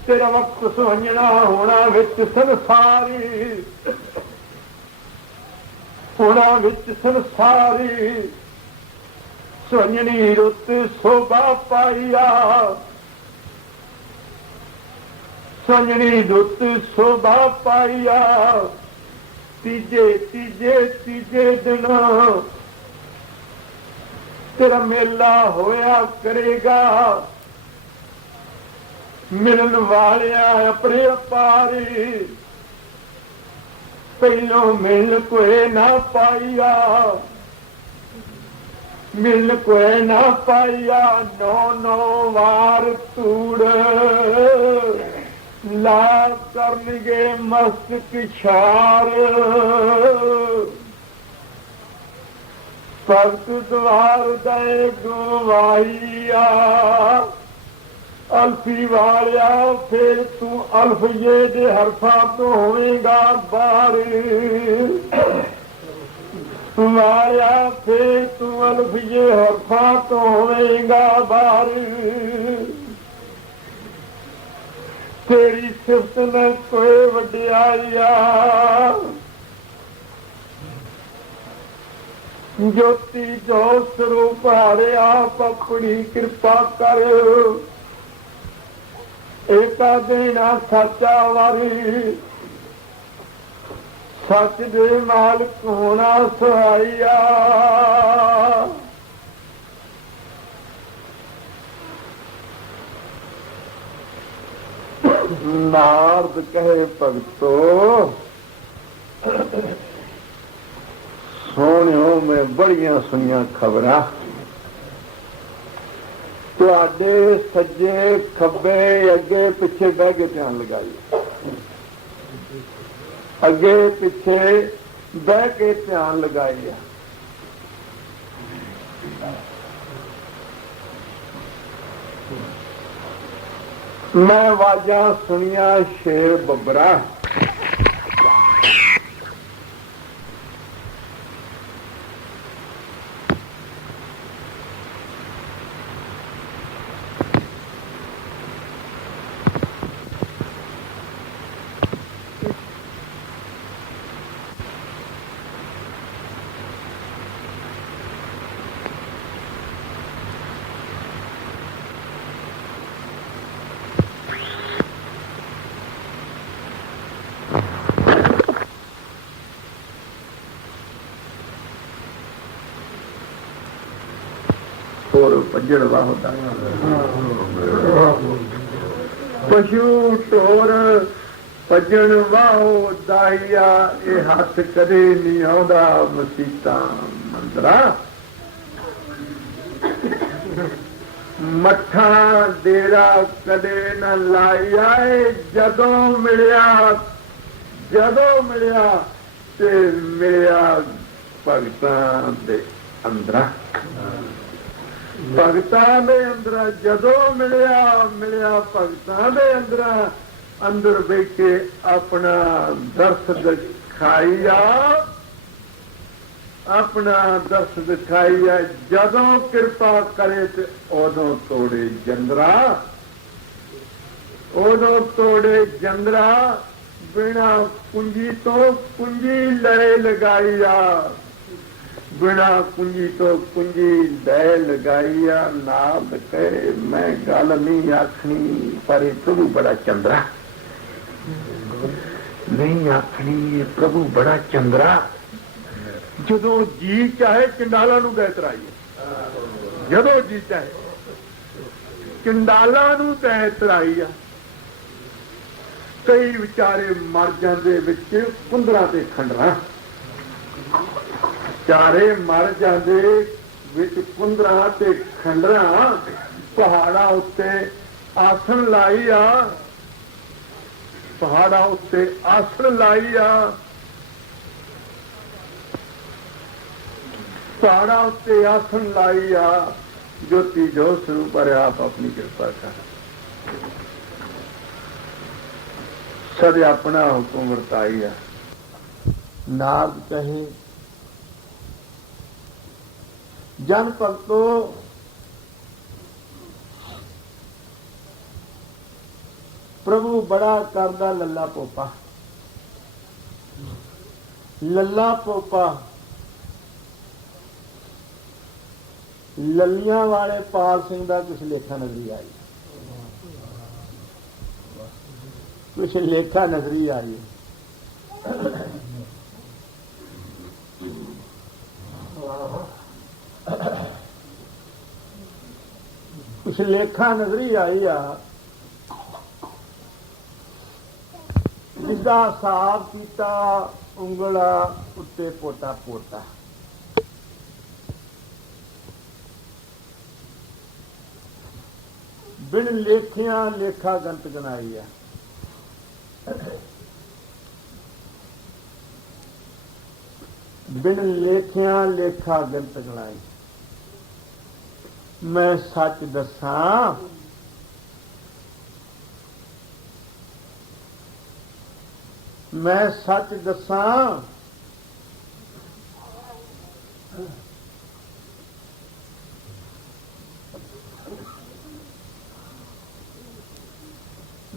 तेरा वक्त सुहंजना होना विच संसारी होना विच संसारी सुहंजनी रुत शोभा पाइया सुहंजनी रुत शोभा पाइया तीजे तीजे तीजे दिन तेरा मेला होया करेगा मिलन वालिया अपने अपारी पहलो मिल कोई ना पाइया मिल कोई ना पाइया 9 वार तूड़ ला करनगे मस्तक छार भगत द्वार दे गवाइया अल्फी वालिया फिर तू अल्फ ये दे हरफा तो होएगा बार वालिया फिर तू अल्फ ये हरफा तो होएगा बार तेरी सिफत न कोई वडियाइया ज्योति जो स्वरूप हारे आप अपनी कृपा कर एका देना साचा वारी सच दे मालिक होना सहाइया। नारद कहे भगतो सोनियो मैं बड़िया सुनिया खबरां तुहाडे सज्जे खब्बे अगे पिछे बह के ध्यान लगाइए। अगे पिछे बह के ध्यान लगाइए। मैं आवाजा सुनिया शेर बबरा पजड़ वाहता पशु ढोर भजन वाहो दाहिया ये हथ कदे नहीं आउंदा मसीता मंदरा। मठा डेरा कदे न लाया जदों मिलिया ते मिलिया भगतां दे अंदरा। भगतां दे अंदर जदों मिलिया भगतां दे अंदर बैठे अपना दर्श दिखाइया। अपना दर्श दिखाइया जदों कृपा करे ते उदों तोड़े जंदरा। उदों तोड़े जंदरा बिना कुंजी तो कुंजी लड़े लगाइया। बिना कुंजी तो कुंजी लै लगाइया। नारद कहे मैं गल नहीं आखनी पर प्रभु बड़ा चंद्रा। नहीं आखनी प्रभु बड़ा चंद्रा। जदों जी चाहे चंडाला नूं दै तराइए। जदों जी चाहे चंडाला नूं दै तराइया। कई विचारे मर जांदे विच कुंदरां ते खंडरां। चारे मर जाते विच कुंदरां ते खंडरां। पहाड़ा उत्ते आसन लाई आ। पहाड़ा उत्ते आसन लाई आ। पहाड़ा उत्ते आसन लाई आ। ज्योति जो स्वरूप पर आप अपनी कृपा कर सद अपना हुक्म वरताई आ। नारद कहे जन भगतो प्रभु बड़ा करदा लल्ला पोपा। लल्ला पोपा ललियां वाले पाल सिंह का कुछ लेखा नजरी आई। कुछ लेखा नजरी आई। कुछ लेखा नजरी आई आ जिसका हिसाब किया उंगला उत्ते पोटा पोटा। बिन लेखिया लेखा गंत गनाई है। बिन लेखिया लेखा गंत गनाई। मैं सच दसा मैं सच दसा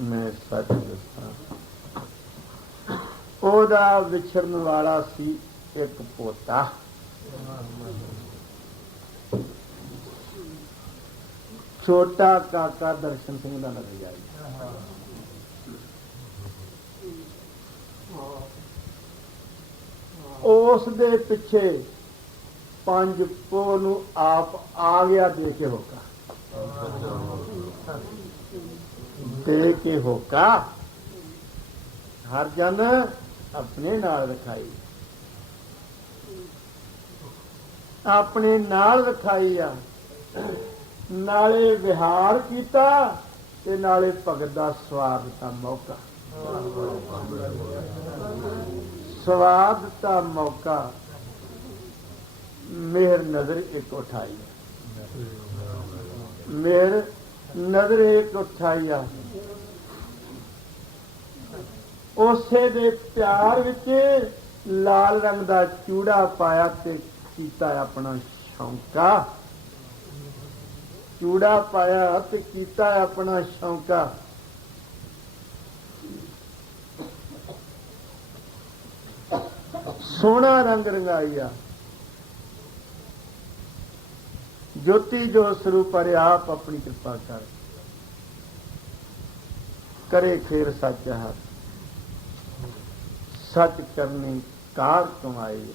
मैं सच दसा ओदा विछड़न वाला सी एक पोता। छोटा काका दर्शन सिंह का नजर आई। ਉਸ ਦੇ ਪਿੱਛੇ 5 ਪੋਹ ਨੂੰ ਆਪ ਆ ਗਿਆ ਦੇ ਕੇ ਹੋਕਾ, ਦੇ ਕੇ ਹੋਕਾ ਹਰ ਜਨ ਆਪਣੇ ਨਾਲ ਰਖਾਈ, ਆਪਣੇ ਨਾਲ ਰਖਾਈ ਆ। ਨਾਲੇ ਵਿਹਾਰ ਕੀਤਾ ਤੇ ਨਾਲੇ ਭਗਤ ਦਾ ਸਵਾਦ ਦਿੱਤਾ ਮੌਕਾ, ਸਵਾਦ ਦਿੱਤਾ ਮੌਕਾ। ਮੇਰ ਨਜ਼ਰ ਇੱਕ ਉਠਾਈ, ਮੇਰ ਨਜ਼ਰ ਇੱਕ ਉਠਾਈ ਆ। ਉਸੇ ਦੇ ਪਿਆਰ ਵਿੱਚ ਲਾਲ ਰੰਗ ਦਾ ਚੂੜਾ ਪਾਇਆ ਤੇ ਕੀਤਾ ਆਪਣਾ ਸ਼ੌਂਕਾ, ਚੂੜਾ ਪਾਇਆ ਤੇ ਕੀਤਾ ਆਪਣਾ ਸ਼ੌਂਕਾ। ਸੋਹਣਾ ਰੰਗ ਰੰਗਾਈਆ, ਜੋਤੀ ਜੋ ਸਰੂਪ ਹਰਿ ਆਪ ਆਪਣੀ ਕਿਰਪਾ ਕਰ, ਕਰੇ ਖੇਰ ਸੱਚ ਹੱਥ, ਸੱਚ ਕਰਨੀ ਕਾਰ ਕਮਾਈ।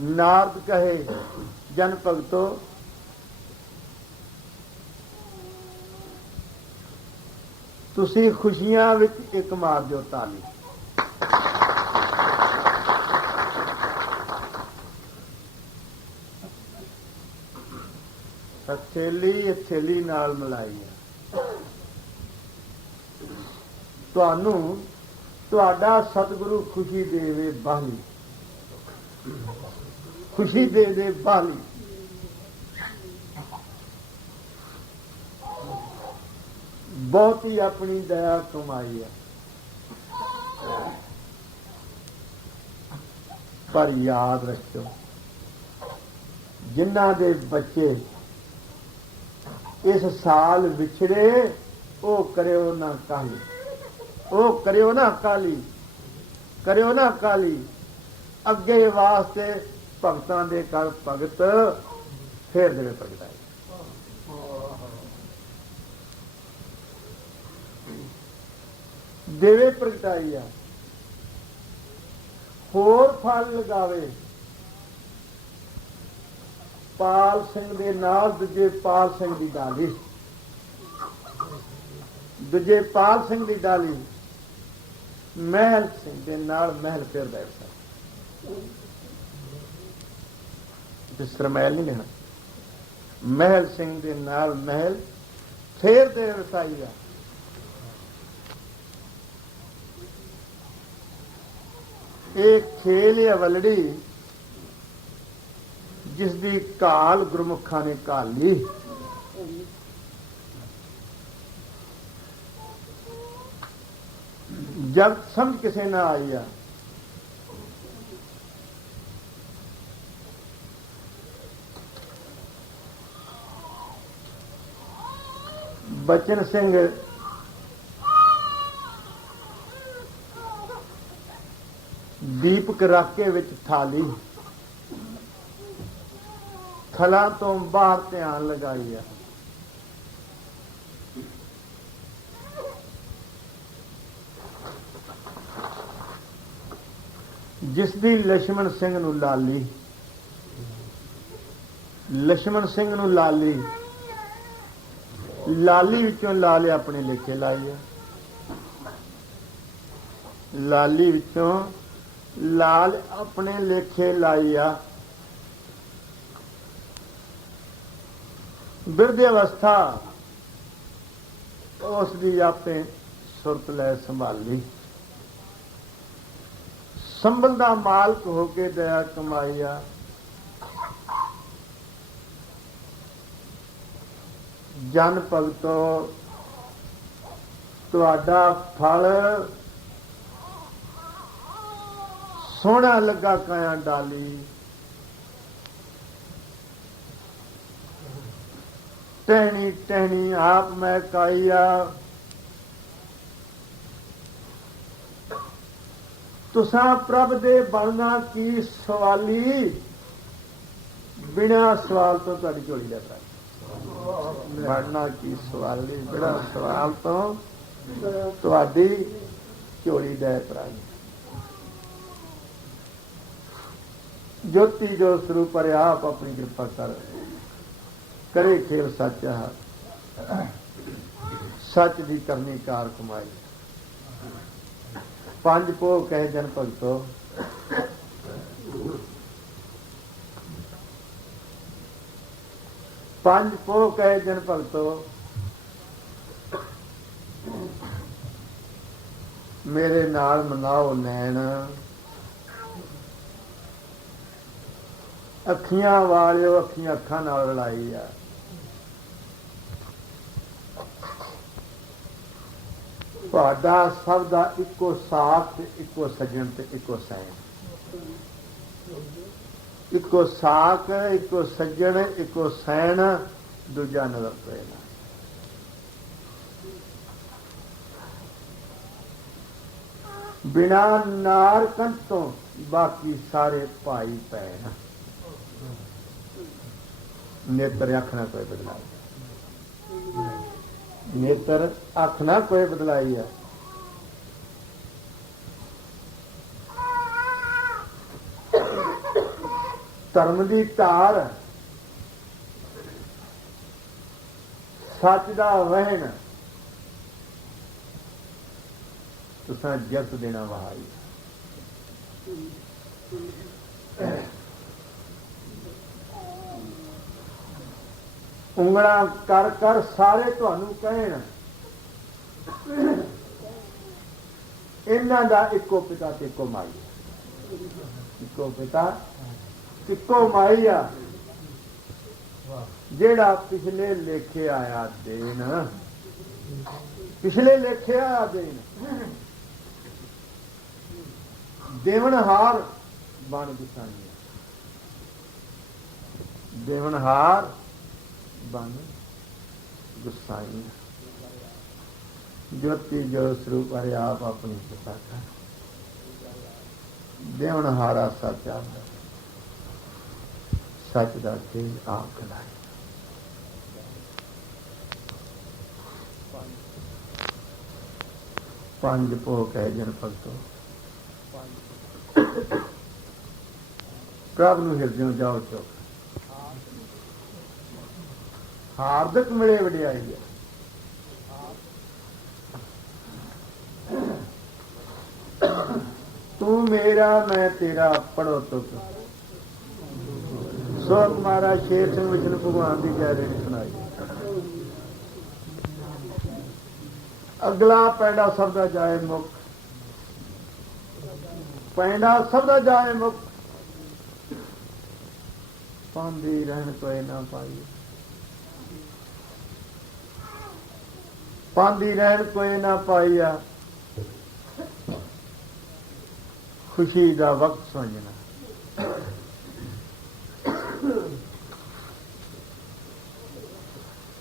ਨਾਰਦ ਕਹੇ ਜਨ ਭਗਤੋ ਤੁਸੀਂ ਖੁਸ਼ੀਆਂ ਵਿੱਚ ਇੱਕ ਮਾਰ ਦਿਓ ਤਾਲੀ। ਥੇਲੀ ਨਾਲ ਮਿਲਾਈ ਹੈ। ਤੁਹਾਨੂੰ ਤੁਹਾਡਾ ਸਤਿਗੁਰੂ ਖੁਸ਼ੀ ਦੇਵੇ ਬਾਹਲੀ, ਖੁਸ਼ੀ ਦੇ ਦੇ ਬਾਹਲੀ। ਬਹੁਤੀ ਆਪਣੀ ਦਇਆ ਕਮਾਈ ਹੈ, ਪਰ ਯਾਦ ਰੱਖਿਓ ਜਿਨ੍ਹਾਂ ਦੇ ਬੱਚੇ ਇਸ ਸਾਲ ਵਿਛੜੇ ਉਹ ਕਰਿਓ ਨਾ ਕਾਲੀ, ਉਹ ਕਰਿਓ ਨਾ ਕਾਲੀ, ਕਰਿਓ ਨਾ ਕਾਲੀ। ਅੱਗੇ ਵਾਸਤੇ ਭਗਤਾਂ ਦੇ ਘਰ ਭਗਤ ਫੇਰ ਦੇਵੇ ਪ੍ਰਗਟਾਈ। ਦੇਵੇ ਪ੍ਰਗਟਾਈ ਆ, ਹੋਰ ਫਲ ਲਗਾਵੇ। ਪਾਲ ਸਿੰਘ ਦੇ ਨਾਲ ਦੂਜੇ ਪਾਲ ਸਿੰਘ ਦੀ ਡਾਲੀ, ਦੂਜੇ ਪਾਲ ਸਿੰਘ ਦੀ ਡਾਲੀ। ਮਹਿਲ ਸਿੰਘ ਦੇ ਨਾਲ ਮਹਿਲ ਫੇਰ ਬੈਠਾ, ਜਿਸ ਮਹਿਲ ਨਹੀਂ ਲੈਣਾ। ਮਹਿਲ ਸਿੰਘ ਦੇ ਨਾਲ ਮਹਿਲ ਫੇਰ ਦੇ ਵਸਾਈ ਆ। ਇਹ ਖੇਲ ਹੈ ਵਲੜੀ ਜਿਸ ਦੀ ਕਾਲ ਗੁਰਮੁਖਾਂ ਨੇ ਕਾਲੀ। ਜਦ ਸਮਝ ਕਿਸੇ ਨਾ ਆਈ ਆ, ਬਚਨ ਸਿੰਘ ਦੀਪਕ ਰਾਕੇ ਵਿੱਚ ਥਾਲੀ, ਥਲਾਂ ਤੋਂ ਬਾਹਰ ਧਿਆਨ ਲਗਾਈ ਆ। ਜਿਸ ਦੀ ਲక్ష్మణ ਸਿੰਘ ਨੂੰ ਲਾਲੀ, ਲక్ష్మణ ਸਿੰਘ ਨੂੰ ਲਾਲੀ, ਲਾਲੀ ਵਿੱਚੋਂ ਲਾਲੇ ਆਪਣੇ ਲੇਖੇ ਲਾਈ ਆ। ਲਾਲੀ ਵਿੱਚੋਂ ਲਾਲ ਆਪਣੇ ਲੇਖੇ ਲਾਈ ਆ। ਬਿਰਧ ਅਵਸਥਾ ਉਸ ਦੀ ਆਪੇ ਸੁਰਤ ਲੈ ਸੰਭਾਲੀ। ਸੰਭਲ ਦਾ ਮਾਲਕ ਹੋ ਕੇ ਦਇਆ ਕਮਾਈ ਆ। ਜਨ ਭਗਤੋ ਤੁਹਾਡਾ ਫਲ ਸੋਹਣਾ ਲੱਗਾ ਕਾਇਆ ਡਾਲੀ। ਟਹਿਣੀ ਟਹਿਣੀ ਆਪ ਮੈਂ ਕਾਈਆ। ਤੁਸਾਂ ਪ੍ਰਭ ਦੇ ਬਣਨਾ ਕੀ ਸਵਾਲੀ, ਬਿਨਾਂ ਸਵਾਲ ਤੋਂ ਤੁਹਾਡੀ ਝੋਲੀ ਲੈ ਪਾ। ਬਣਨਾ ਕੀ ਸਵਾਲੀ, ਬਿਨਾਂ ਸਵਾਲ ਤੋਂ ਤੁਹਾਡੀ ਝੋਲੀ ਲੈ ਪਾ। ज्योति जो स्वरूप हरे आप अपनी कृपा कर, करे खेल सच है, सच दी करनी कार कमाई। पंज पो कहे जन भगतो, पंज पो कहे जन भगतो, मेरे नाल मनाओ नैन, अखियां वालियो अखियां अखां नाल लड़ाई आ। तुहाडा सब दा इको साथ, इको सजन ते इको सैन, इको साक, इको सज्जन, इको सैन, दूजा नजर पे ना। बिना नार कंतों बाकी सारे भाई भैन। नेत्र आखना कोई बदलाई, नेत्र आखना कोई बदलाई है। धर्म की धार, सच का वहन, तुसां जगत देना वहाई। उंगला कर कर सारे तुहानू कहण, इन्हां दा इको पिता ते इको माई, इको पिता इको माई आ। जेड़ा पिछले लेखे आया देन, पिछले लेखे आया देन, देवनहार बन गुसाई, देवनहार बन गुसाई। ज्योति जो स्वरूप हरे आप अपनी कृपा कर, देवनहारा सचा सच दा तेज आंख लाई। पंज पो कहे जन भगतो, प्रभ नूं हिरदों जाओ चुक, हार्दिक मिले वडियाई है। तू मेरा मैं तेरा पढ़ो तुक, सो तुम्हारा शेर सिंह विष्णु भगवान की जय रेणी सुनाई। अगला पैंडा सब दा जाए मुख, पैंडा सब दा जाए मुख, पांदी रहन कोई ना पाई, पांदी रहन कोई ना पाईया। खुशी का वक्त समझना,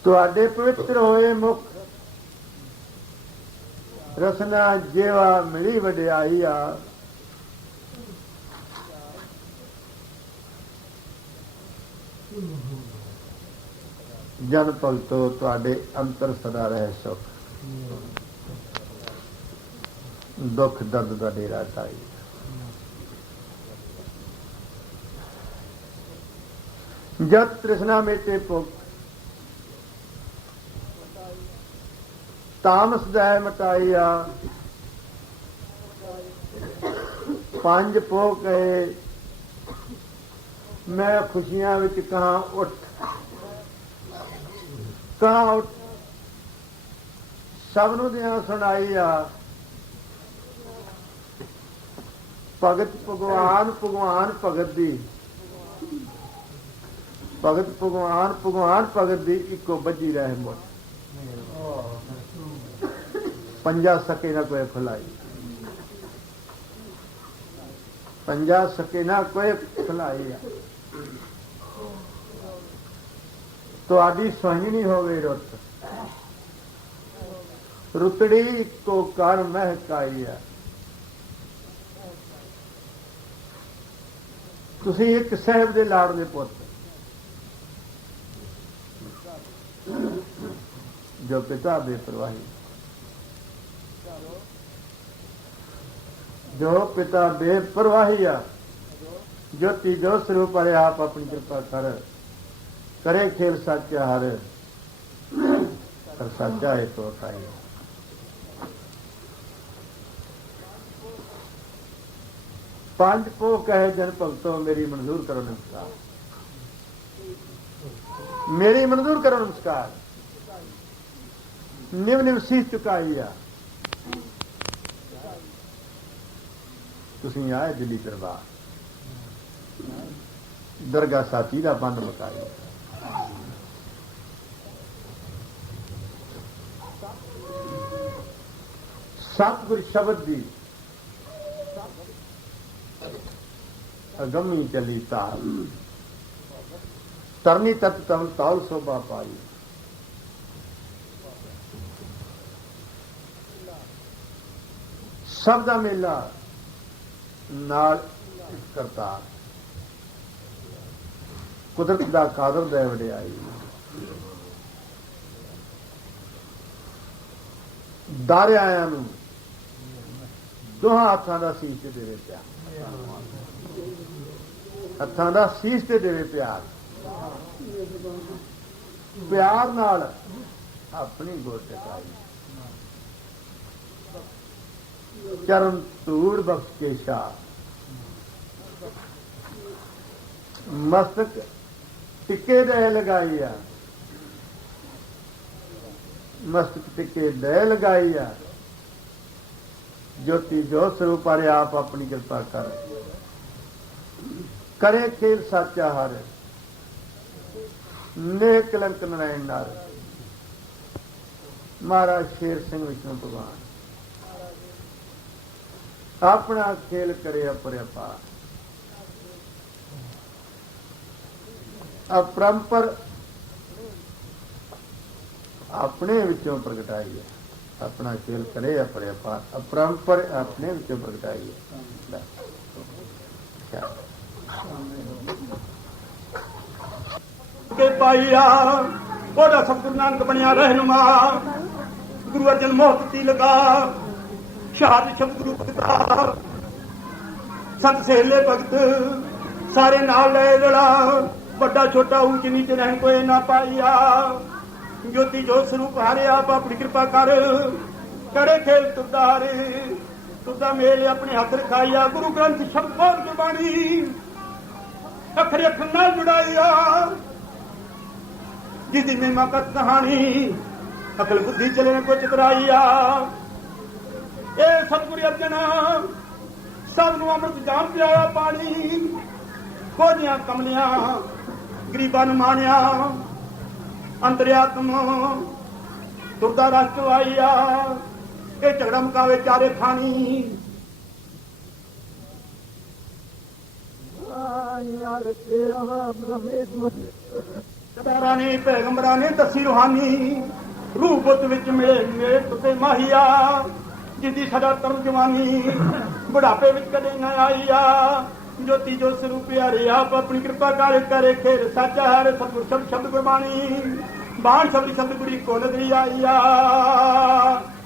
तुहाडे पवित्र होए मुख, रसना जेवा मिली वडियाई आ। जन भगतो तुहाडे अंतर सदा रहे सुख, दुख दर्द का डेरा ताई। जत तृष्णा मेटे भुख, तामस दै मटाई आ। पंज पो कहे मैं खुशियां विच कहाँ उठ, कहाँ उठ, सबनों दियां सुनाई आ। भगत भगवान भगवान भगत दी, भगत भगवान भगवान भगत दी इको बजी रहे मुठ। पंजा सके ना कोई खुलाई, पंजा सके ना कोई खुलाई। तो आदि सोहनी होवे रुत, रुतड़ी को कर महकाई है। तुसी एक साहब दे लाड़ले पुत, जो पिता बेपरवाही, जो पिता बेपरवाही आ, ज्योति जो स्वरूप हरे आप अपनी कृपा कर, करे खेल साचा हर, पर साचा है तो खाई। पांच पो कहे जन भगतो मेरी मंजूर करो नमस्कार, मेरी मंजूर करो नमस्कार। निव निव शीश चुकाई आ, तुसीं आए दिल्ली दरबार, दरगाह साची का बंद मुकाई। सतगुर शब्द दी अगमी चली ताल, तरनी तत तम तौल शोभा पाई। सब दा मेला नाल करतार, कुदरत दा कादर दा वडियाई। दारे आया नूं दोहां हत्थां दा सीस ते देवे प्यार, हत्थां दा सीस ते देवे प्यार, प्यार नाल अपनी गोद टिकाई। चरण धूड़ बख्श के शाह, मस्तक टिके दे लगाई आ, मस्तक टिके दे लगाई आ। ज्योति जो स्वरूप हरे आप अपनी कृपा कर, करे खेल साचा हर, नेक कलंक नारायण नार। महाराज शेर सिंह विष्णु भगवान अपना खेल करे अपरपार, अपरंपर अपने विचों प्रगटाई है। अपना खेल करे अपरपार, अपरंपर अपने विचों प्रगटाई है। के पाइया ओदा सतगुरु नानक बनिया रहनुमा, गुरु अर्जन मोहती लगा शहादत शब्द गुरु भगता। संत सहेले भगत सारे नाल ले लड़ा, बड़ा छोटा ऊंच नीच रहन कोई ना पाइया। ज्योति जो स्वरूप हारे आप अपनी कृपा कर, करे खेल तुदारे तुदा मेल अपने हथ रखाइया। गुरु ग्रंथ शब्द बोल गुरबाणी अखरे अखर नाल जुड़ाइया, जिसकी महिमा कथ कहानी अकल बुद्धि चले न कुछ कराइया। ए सतगुरु अर्जन सब नूं अमृत जान पियाया पानी, खोजियां कमलियां गरीबां नूं माणिया। अंतर्यात्मा तुरदा राष्ट्र आईया, ये झगड़ा मुकावे चारे खानी। तारा ने पैगंबरां ने दसी रूहानी, रूह बुत विच मिले मेरे तुते माहिया। जिंदी सदा तरन जवानी बुढ़ापे विच कदे न आईया। ज्योति जो स्वरूप हरे आप अपनी कृपा कर, करे खेल साचा हर। सतगुर शब्द शब्द गुरबाणी, बाण शब्द शब्द गुरी को नगरी आईया।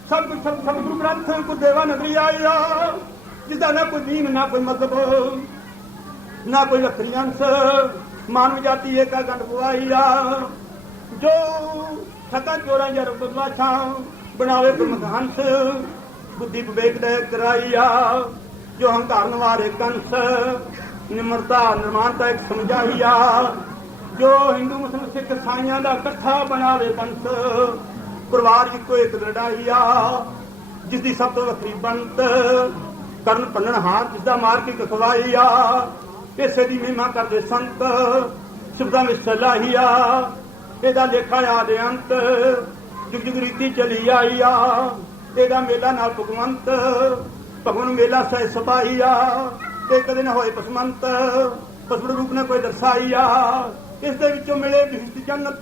सतगुर शब्द शब्द गुरु ग्रंथ को देवा नगरी आईया। जिसदा ना कोई दीन ना कोई मजहब ना कोई वखरी अंश, मानव जाति एक गंढ पुआईया। जो सता चोरा जर बदमाशा बनावे गुरमुख हंस, बुद्धि विवेक दे कराइया। जो अहंकार नवारे कंस, निम्रता निर्माणता एक समझाइया। जो हिंदू मुस्लिम सिख ईसाइयां दा कट्ठा बनावे पंथ, परिवार इको एक लड़ाइया। जिसदी सब तो वखरी बनत, करन भंनण हार जिसदा मार के कखवाइया। इसे दी महिमा करदे संत, शब्दां विच सलाहिया। एदा लेखा याद अंत, जुग जुग रीति चली आईया। एदा मेला नाल भगवंत, भगवन मेला सह सपाईया। एक दिन होए पसमंत, पसमन रूप ने कोई दर्शाईया। इस दे विचों मिले बिहस्त जन्नत,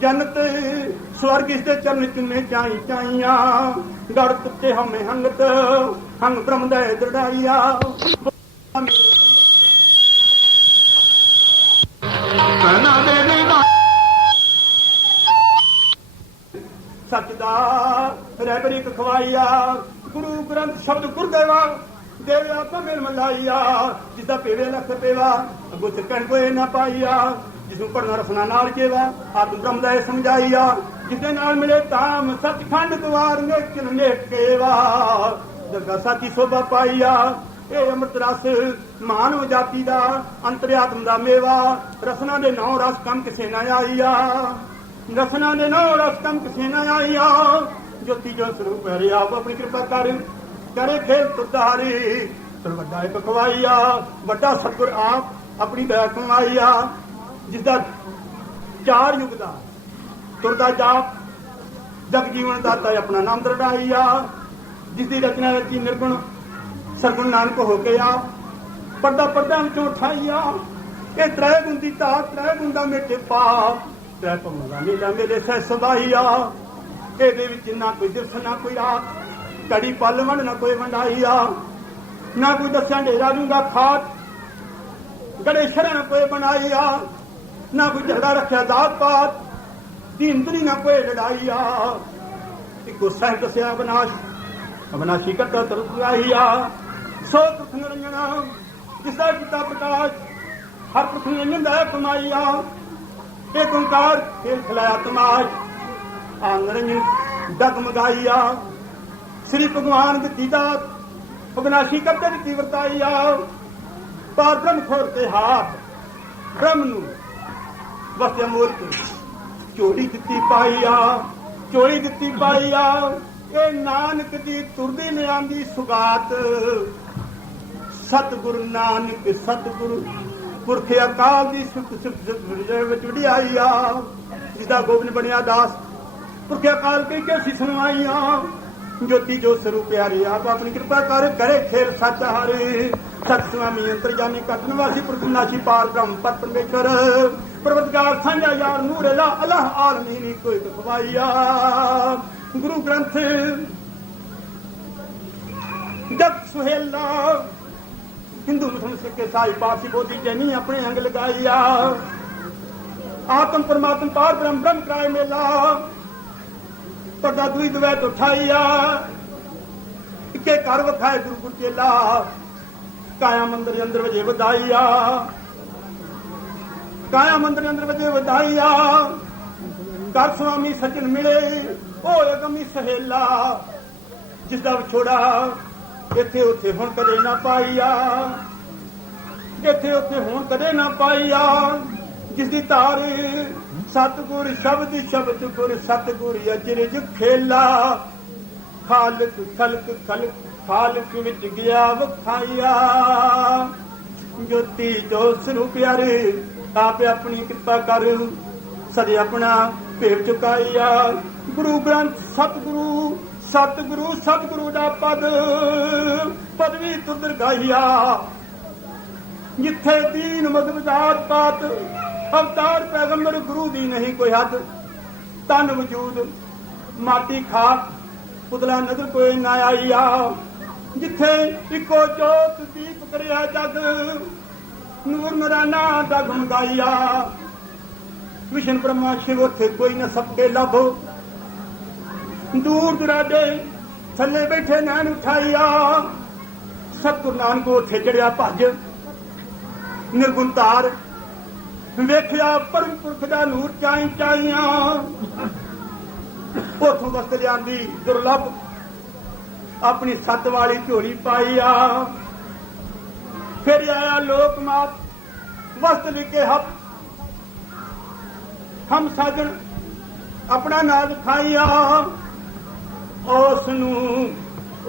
जन्नत स्वर्ग इस दे चरण चुने चाई चाइया। डर कुत्ते हमें हंगत, हंग ब्रह्म दे दृढ़ाइया। सच दा रहबरी खवाइया। गुरु ग्रंथ शब्द गुरदेवा ਦੇਵਿਆ ਕੋ ਮਿਲ ਮਲਾਈਆ ਜਿਸਦਾ ਪੇਵੇ ਲੱਖ ਪੇਵਾ ਅਗੋ ਚੱਕਣ ਕੋਏ ਨਾ ਪਾਈਆ ਜਿਸਨੂੰ ਪੜਨਾ ਰਸਨਾ ਨਾਲ ਕੇਵਾ ਆਤਮ ਬ੍ਰਹਮ ਦਾ ਇਹ ਸਮਝਾਈਆ ਜਿਸਦੇ ਨਾਲ ਮਿਲੇ ਤਾਮ ਸੱਚਖੰਡ ਦਵਾਰ ਨੇ ਕਿਨੇ ਕੇਵਾ ਦਰਗਾ ਸਾਚੀ ਸੋਭਾ ਪਾਈਆ ਇਹ ਅੰਮ੍ਰਿਤ ਰਸ ਮਾਨਵ ਜਾਤੀ ਦਾ ਅੰਤਰਿਆਤਮ ਦਾ ਮੇਵਾ ਰਸਨਾ ਦੇ ਨੌ ਰਸ ਕੰਮ ਕਿਸੇ ਨਾ ਆਈਆ ਰਸਨਾ ਦੇ ਨੌ ਰਸ ਕੰਮ ਕਿਸੇ ਨਾ ਆਈਆ ਜੋਤੀ ਜੋ ਸਰੂਪ ਹੈ ਆਪ ਆਪਣੀ ਕਿਰਪਾ ਕਰ ਕਰੇ ਖੇਲ ਤੁਧਾਰੀ ਤਰ ਵੱਡਾ ਇੱਕ ਖਵਾਈਆ ਵੱਡਾ ਸਤਿਗੁਰ ਆਪ ਆਪਣੀ ਦਇਆ ਕਮਾਈਆ ਜਿਸਦਾ ਚਾਰ ਯੁੱਗ ਦਾ ਤੁਰਦਾ ਜਾਪ ਜਗ ਜੀਵਨ ਦਾਤਾ ਆਪਣਾ ਨਾਮ ਦਰੜਾਈਆ ਜਿਸਦੀ ਰਚਨਾ ਰਚੀ ਨਿਰਗੁਣ ਸਰਗੁਣ ਨਾਨਕ ਹੋ ਕੇ ਆ ਪਰਦਾ ਪਰਦਾ ਵਿੱਚੋਂ ਉਠਾਈਆ ਇਹ ਤ੍ਰੈ ਗੁਣ ਦੀ ਤਾਤ ਤ੍ਰੈ ਗੁਣ ਦਾ ਮੇਟੇ ਪਾਪ ਤ੍ਰੈ ਭਮਲਾ ਨੀਲਾ ਮੇਰੇ ਸਹਿ ਸਦਾਈਆ ਇਹਦੇ ਵਿੱਚ ਨਾ ਕੋਈ ਦਿਵਸ ਨਾ ਕੋਈ ਰਾਤ ਕੜੀ ਪਲ ਵੰਡ ਨਾ ਕੋਈ ਵੰਡਾਈਆ ਨਾ ਕੋਈ ਦੱਸਿਆ ਢੇਰਾ ਜੂਗਾ ਖਾਤ ਗੜੇ ਸ਼ਰਨ ਕੋਈ ਬਣਾਈਆ ਨਾ ਕੋਈ ਝਗੜਾ ਰੱਖਿਆ ਦਾਤ ਪਾਤ ਦੀਨਦਰੀ ਨਾ ਕੋਈ ਲੜਾਈਆ ਇੱਕੋ ਸਹਿਬ ਦੱਸਿਆ ਅਬਨਾਸ਼ੀ ਕਰਤਾ ਤਰੁਆਈਆ ਸੋ ਪ੍ਰਥਮ ਨਿਰੰਜਨਾ ਜਿਸਦਾ ਕੀਤਾ ਪ੍ਰਕਾਸ਼ ਹਰ ਪ੍ਰਥਮ ਨਿਰੰਜਨ ਦਾ ਕਮਾਈਆ ਇਹ ਓੰਕਾਰ ਖੇਲ ਖਿਲਾਇਆ ਤਮਾਸ਼ ਆ ਨਿਰੰਜਨ ਡਗਮਗਾਈਆ ਸ੍ਰੀ ਭਗਵਾਨ ਦਿੱਤੀ ਦਾਤ ਅਬਨਾਸ਼ੀ ਕਰਤੇ ਦਿੱਤੀ ਵਰਤਾਈਆ ਪਾਰ ਬ੍ਰਹਮ ਖੋਰ ਤੇ ਹਾਥ ਬ੍ਰਹਮ ਨੂੰ ਵਸਿਆ ਮੂਰਤ ਚੋਰੀ ਦਿੱਤੀ ਪਾਈਆ ਚੋਰੀ ਦਿੱਤੀ ਪਾਈਆ ਇਹ ਨਾਨਕ ਦੀ ਤੁਰਦੀ ਨਿਆਂਦੀ ਸੁਗਾਤ ਸਤਿਗੁਰੂ ਨਾਨਕ ਸਤਿਗੁਰੂ ਪੁਰਖ ਅਕਾਲ ਦੀ ਸੁਖ ਵਿੱਚ ਵਡਿਆਈਆ ਜਿਸਦਾ ਗੋਬਿੰਦ ਬਣਿਆ ਦਾਸ ਪੁਰਖ ਅਕਾਲ ਕੇ ਸੀ ਸੁਣਵਾਈਆਂ ਜੋਤੀ ਜੋ ਸਰੂਪ ਪਿਆਰੇ ਆਪ ਆਪਣੀ ਕਿਰਪਾ ਕਰ ਕਰੇ ਖੇਰ ਸੱਚ ਹਾਰੇ ਸਤ ਸੁਆਮੀ ਅੰਤਰਜਾਮੀ ਕਟਨ ਵਾਸੀ ਪ੍ਰਤਨਾਸ਼ੀ ਪਾਰ ਬ੍ਰਹਮ ਪਰ ਪਰਮੇਸ਼ਰ ਪਰਵਤਗਾਰ ਸਾਂਝਾ ਯਾਰ ਨੂਰ ਅੱਲਾਹ ਆਲਮੀਨ ਕੋਈ ਖਵਾਈਆ ਗੁਰੂ ਗ੍ਰੰਥ ਜਗ ਸੁਹੇਲਾ ਹਿੰਦੂ ਮੁਸਲਮਾਨ ਸਿੱਖ ਈਸਾਈ ਪਾਰਸੀ ਬੋਧੀ ਜੈਨੀ ਆਪਣੇ ਅੰਗ ਲਗਾਈਆ ਆਤਮ ਪਰਮਾਤਮ ਪਾਰ ਬ੍ਰਹਮ ਬ੍ਰਹਮ ਕਰਾਏ ਮੇਲਾ ਪਰਦਾ ਦੂਈ ਦਵੈਤ ਉਠਾਈਆ ਇੱਕੇ ਘਰ ਵਖਾਏ ਗੁਰੂ ਗੁਰਚੇਲਾ ਕਾਇਆ ਮੰਦਰ ਅੰਦਰ ਵਜੇ ਵਧਾਈਆ ਕਾਇਆ ਮੰਦਰ ਅੰਦਰ ਵਜੇ ਵਧਾਈਆ ਘਰ ਸੁਆਮੀ ਸੱਜਣ ਮਿਲੇ ਉਹ ਅਗਮੀ ਸਹੇਲਾ ਜਿਸਦਾ ਵਿਛੋੜਾ ਇੱਥੇ ਉੱਥੇ ਹੁਣ ਕਦੇ ਨਾ ਪਾਈਆ ਇੱਥੇ ਉੱਥੇ ਹੁਣ ਕਦੇ ਨਾ ਪਾਈਆ ਜਿਸਦੀ ਧਾਰ ਸਤਿਗੁਰ ਸ਼ਬਦ ਗੁਰ ਸਤਿਗੁਰ ਅਜਰਜ ਖੇਲਾ ਖਾਲਕ ਖਲਕ ਖਲਕ ਖਾਲਕ ਵਿੱਚ ਗਿਆ ਵਖਾਈਆ ਜੋਤੀ ਜੋ ਸਰੂਪ ਪਿਆਰੇ ਆਪੇ ਆਪਣੀ ਕਿਰਪਾ ਕਰ ਸਦੇ ਆਪਣਾ ਭੇਟ ਚੁਕਾਈਆ ਗੁਰੂ ਗ੍ਰੰਥ ਸਤਿਗੁਰੂ ਦਾ ਪਦਵੀ ਤੁਦਰ ਗਾਈਆ ਜਿੱਥੇ ਦੀਨ ਮਦਬਦਾਰ ਪਾਤ ਅਵਤਾਰ ਪੈਗੰਬਰ ਗੁਰੂ ਦੀ ਨਹੀਂ ਕੋਈ ਹੱਦ ਤਨ ਵਜੂਦ ਮਾਟੀ ਖਾਕ ਪੁਤਲਾ ਨਜ਼ਰ ਕੋਈ ਨਾ ਆਈਆ ਜਿੱਥੇ ਇੱਕੋ ਜੋਤ ਦੀਪ ਕਰਿਆ ਜਗ ਨੂਰ ਨਰਾਨਾ ਡਗਮਗਾਈਆ ਵਿਸ਼ਨ ਬ੍ਰਹਮਾ ਸ਼ਿਵ ਉੱਥੇ ਕੋਈ ਨਾ ਸਭ ਕੇ ਲੱਭੋ ਦੂਰ ਦੁਰਾਡੇ ਥੱਲੇ ਬੈਠੇ ਨੈਣ ਉਠਾਈਆ ਸਤਿਗੁਰੂ ਨਾਨਕ ਉੱਥੇ ਚੜਿਆ ਭੱਜ ਨਿਰਗੁਣ ਧਾਰ ਵੇਖਿਆ ਪਰਮ ਪੁਰਖ ਦਾ ਨੂਰ ਚਾਈਆਂ ਉਥੋਂ ਵਸਤ ਲਿਆਂਦੀ ਦੁਰਲਭ ਆਪਣੀ ਸੱਤ ਵਾਲੀ ਝੋਲੀ ਪਾਈਆ ਫਿਰ ਆਇਆ ਲੋਕ ਮਾਤ ਵਸਤ ਲਿਖੇ ਹਮ ਸਾਜਣ ਆਪਣਾ ਨਾਮ ਖਾਈਆ ਉਸ ਨੂੰ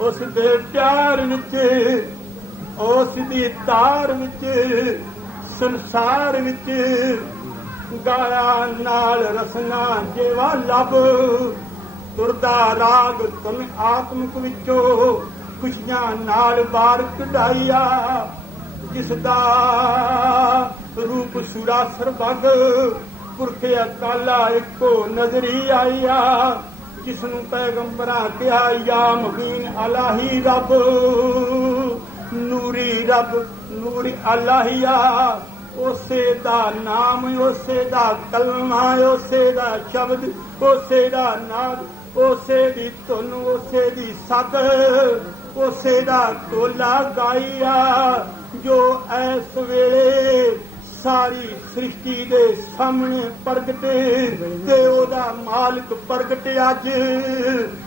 ਉਸ ਦੇ ਪਿਆਰ ਵਿੱਚ ਉਸ ਦੀ ਤਾਰ ਵਿੱਚ ਸੰਸਾਰ ਵਿੱਚ ਗਾਇਆ ਨਾਲ ਰਸਨਾ ਜੇਵਾ ਲੱਭ ਤੁਰਦਾ ਰਾਗ ਤਨ ਆਤਮਿਕ ਵਿੱਚੋਂ ਖੁਸ਼ੀਆਂ ਨਾਲ ਬਾਰ ਕਢਾਈਆ ਜਿਸ ਦਾ ਰੂਪ ਸੁਰਾ ਸਰਬੱਗ ਪੁਰਖ ਅਕਾਲਾ ਇੱਕੋ ਨਜ਼ਰੀ ਆਈਆ ਜਿਸ ਨੂੰ ਪੈਗੰਬਰਾਂ ਕਿਹਾ ਯਾ ਮੁਬੀਨ ਅਲਾਹੀ ਰੱਬ ਨੂਰੀ ਅਲਾਹੀਆ ਉਸੇ ਦਾ ਨਾਮ ਉਸੇ ਦਾ ਕਲਮਾ ਉਸੇ ਦਾ ਸ਼ਬਦ ਉਸੇ ਦਾ ਨਾਮ ਉਸੇ ਦੀ ਧੁਨ ਉਸੇ ਦੀ ਸਦ ਉਸੇ ਦਾ ਟੋਲਾ ਗਾਈਆ ਜੋ ਐਸ ਵੇਲੇ ਸਾਰੀ ਸ੍ਰਿਸ਼ਟੀ ਦੇ ਸਾਹਮਣੇ ਪ੍ਰਗਟੇ ਤੇ ਉਹਦਾ ਮਾਲਕ ਪ੍ਰਗਟ ਅੱਜ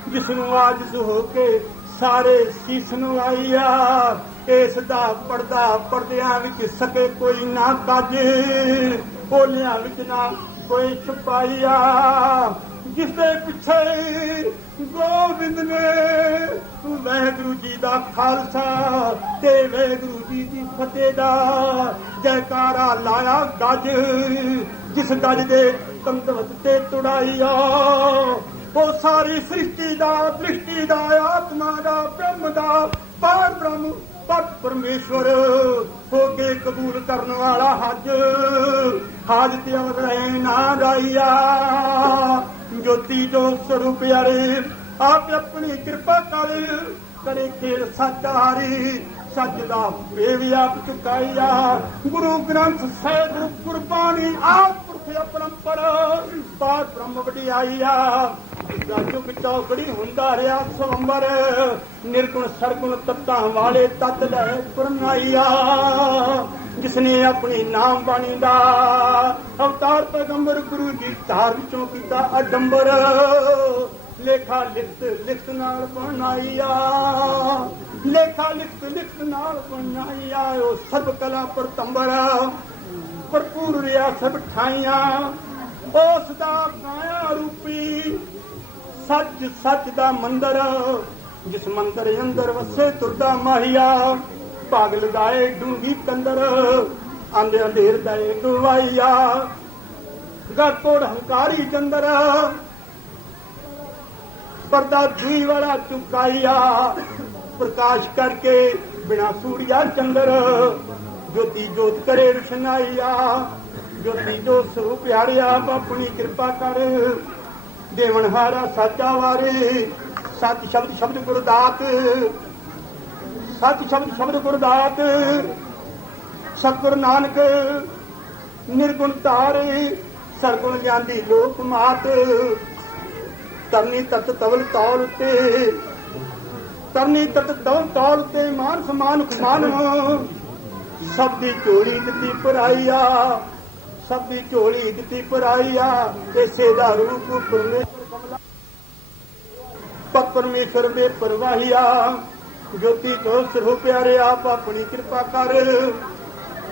ਜਿਸ ਨੂੰ ਆਜਿਜ਼ ਹੋ ਕੇ ਸਾਰੇ ਸੀਸ ਨੂੰ ਆਈਆ ਇਸ ਦਾ ਪਰਦਾ ਪਰਦਿਆਂ ਵਿੱਚ ਸਕੇ ਕੋਈ ਨਾ ਕੱਜ ਓਲਿਆਂ ਵਿੱਚ ਨਾ ਕੋਈ ਛੁਪਾਈਆ ਜਿਸ ਦੇ ਪਿੱਛੇ ਗੋਬਿੰਦ ਨੇ ਵਾਹਿਗੁਰੂ ਜੀ ਦਾ ਖਾਲਸਾ ਤੇ ਵਾਹਿਗੁਰੂ ਜੀ ਦੀ ਫਤਿਹ ਦਾ ਜੈਕਾਰਾ ਲਾਇਆ ਗੱਜ ਜਿਸ ਗੱਜ ਦੇ ਕੰਦਵਤ ਤੇ ਤੁੜਾਈਆ ਉਹ ਸਾਰੀ ਸ੍ਰਿਸ਼ਟੀ ਦਾ ਦ੍ਰਿਸ਼ਟੀ ਦਾ ਆਤਮਾ ਦਾ ਬ੍ਰਹਮ ਦਾ ਪਾਰ ਬ੍ਰਹਮ ਪਤ ਪਰਮੇਸ਼ਵਰ ਹੋ ਕੇ ਕਬੂਲ ਕਰਨ ਵਾਲਾ ਹੱਜ ਹਾਜਤ ਅਵਰੇ ਨਾ ਰਾਈਆ ਜੋਤੀ ਜੋ ਸਰੂਪ ਪਿਆਰੇ ਆਪ ਆਪਣੀ ਕਿਰਪਾ ਕਰੇ ਖੇਡ ਸੱਚਾਰੀ ਸੱਚ ਦਾ ਬੇਵਿਆਪ ਚੁਕਾਈਆ ਗੁਰੂ ਗ੍ਰੰਥ ਸਾਹਿਬ ਗੁਰਬਾਣੀ ਆਪ ਪੁਰਖ ਅਪਰੰਪਰ ਪਾਰ ਬ੍ਰਹਮ ਵਡਿਆਈਆ ਰਾਜੁਗ ਚੌਕੜੀ ਹੁੰਦਾ ਰਿਹਾ ਸਵੰਬਰ ਨਿਰਗੁਣ ਸਰਗੁਣ ਤੱਤਾਂ ਵਾਲੇ ਤਤ ਲੈ ਪਰਨਾਈਆ ਜਿਸਨੇ ਆਪਣੀ ਨਾਮ ਬਾਣੀ ਦਾ ਅਵਤਾਰ ਪੈਗੰਬਰ ਗੁਰੂ ਜੀ ਧਾਰ ਵਿੱਚੋਂ ਕੀਤਾ ਅਡੰਬਰ ਲੇਖਾ ਲਿਖਤ ਨਾਲ ਬਣਾਈਆ ਲੇਖਾ ਲਿਖਤ ਨਾਲ ਬਣਾਈਆ ਉਹ ਸਰਬ ਕਲਾ ਪਰਤੰਬਰ ਭਰਪੂਰ ਰਿਆ ਸਭ ਠਾਈਆਂ ਉਸ ਦਾ ਕਾਇਆ ਰੂਪੀ ਸੱਚ ਦਾ ਮੰਦਰ ਜਿਸ ਮੰਦਰ ਅੰਦਰ ਵਸੇ ਤੁਰਦਾ ਮਾਹੀਆ ਭਾਗ ਲਗਾਏ ਡੂੰਗੀ ਕੰਦਰ ਆਂਦੇ ਅੰਧੇਰ ਦਾਏ ਗਵਾਈਆ ਗੜਤੋੜ ਹੰਕਾਰੀ ਚੰਦਰ ਪਰਦਾ ਜੂਈ ਵਾਲਾ ਚੁਕਾਈਆ ਪ੍ਰਕਾਸ਼ ਕਰਕੇ ਬਿਨਾ ਸੂਰਿਆ ਚੰਦਰ ਜੋਤੀ ਜੋਤ ਕਰੇ ਰੁਸ਼ਨਾਈਆ ਜੋਤੀ ਜੋ ਸਰੂਪ ਪਿਆਰਿਆ ਆਪਣੀ ਕਿਰਪਾ ਕਰ ਦੇਵਨ ਹਾਰਾ ਸਾਚਾ ਵਾਰੇ ਸਤ ਸ਼ਬਦ ਗੁਰਦਾਤ ਸਤ ਸ਼ਬਦ ਗੁਰਦਾਤ ਸਤਿਗੁਰ ਨਾਨਕ ਨਿਰਗੁਣ ਧਾਰੇ ਸਰਗੁਣ ਗਿਆਨੀ ਲੋਕ ਮਾਤ ਤਰਨੀ ਤਤ ਤਵਲ ਤੌਲ ਉੱਤੇ ਤਰਨੀ ਤਤ ਤੌਲ ਉੱਤੇ ਮਾਨ ਸਮਾਨ ਖਮਾਨ ਸਭ ਦੀ ਝੋਲੀ ਦਿੱਤੀ ਭਰਾਈਆ ਸਭ ਦੀ ਝੋਲੀ ਦਿੱਤੀ ਭਰਾਈਆ ਇਸੇ ਦਾ ਰੂਪ ਪਰਮੇਸ਼ਰ ਪਤ ਪਰਮੇਸ਼ਰ ਦੇ ਪਰਵਾਹੀਆ ਜੋਤੀ ਤੋਂ ਸਰੂਪ ਪਿਆਰੇ ਆਪ ਆਪਣੀ ਕਿਰਪਾ ਕਰ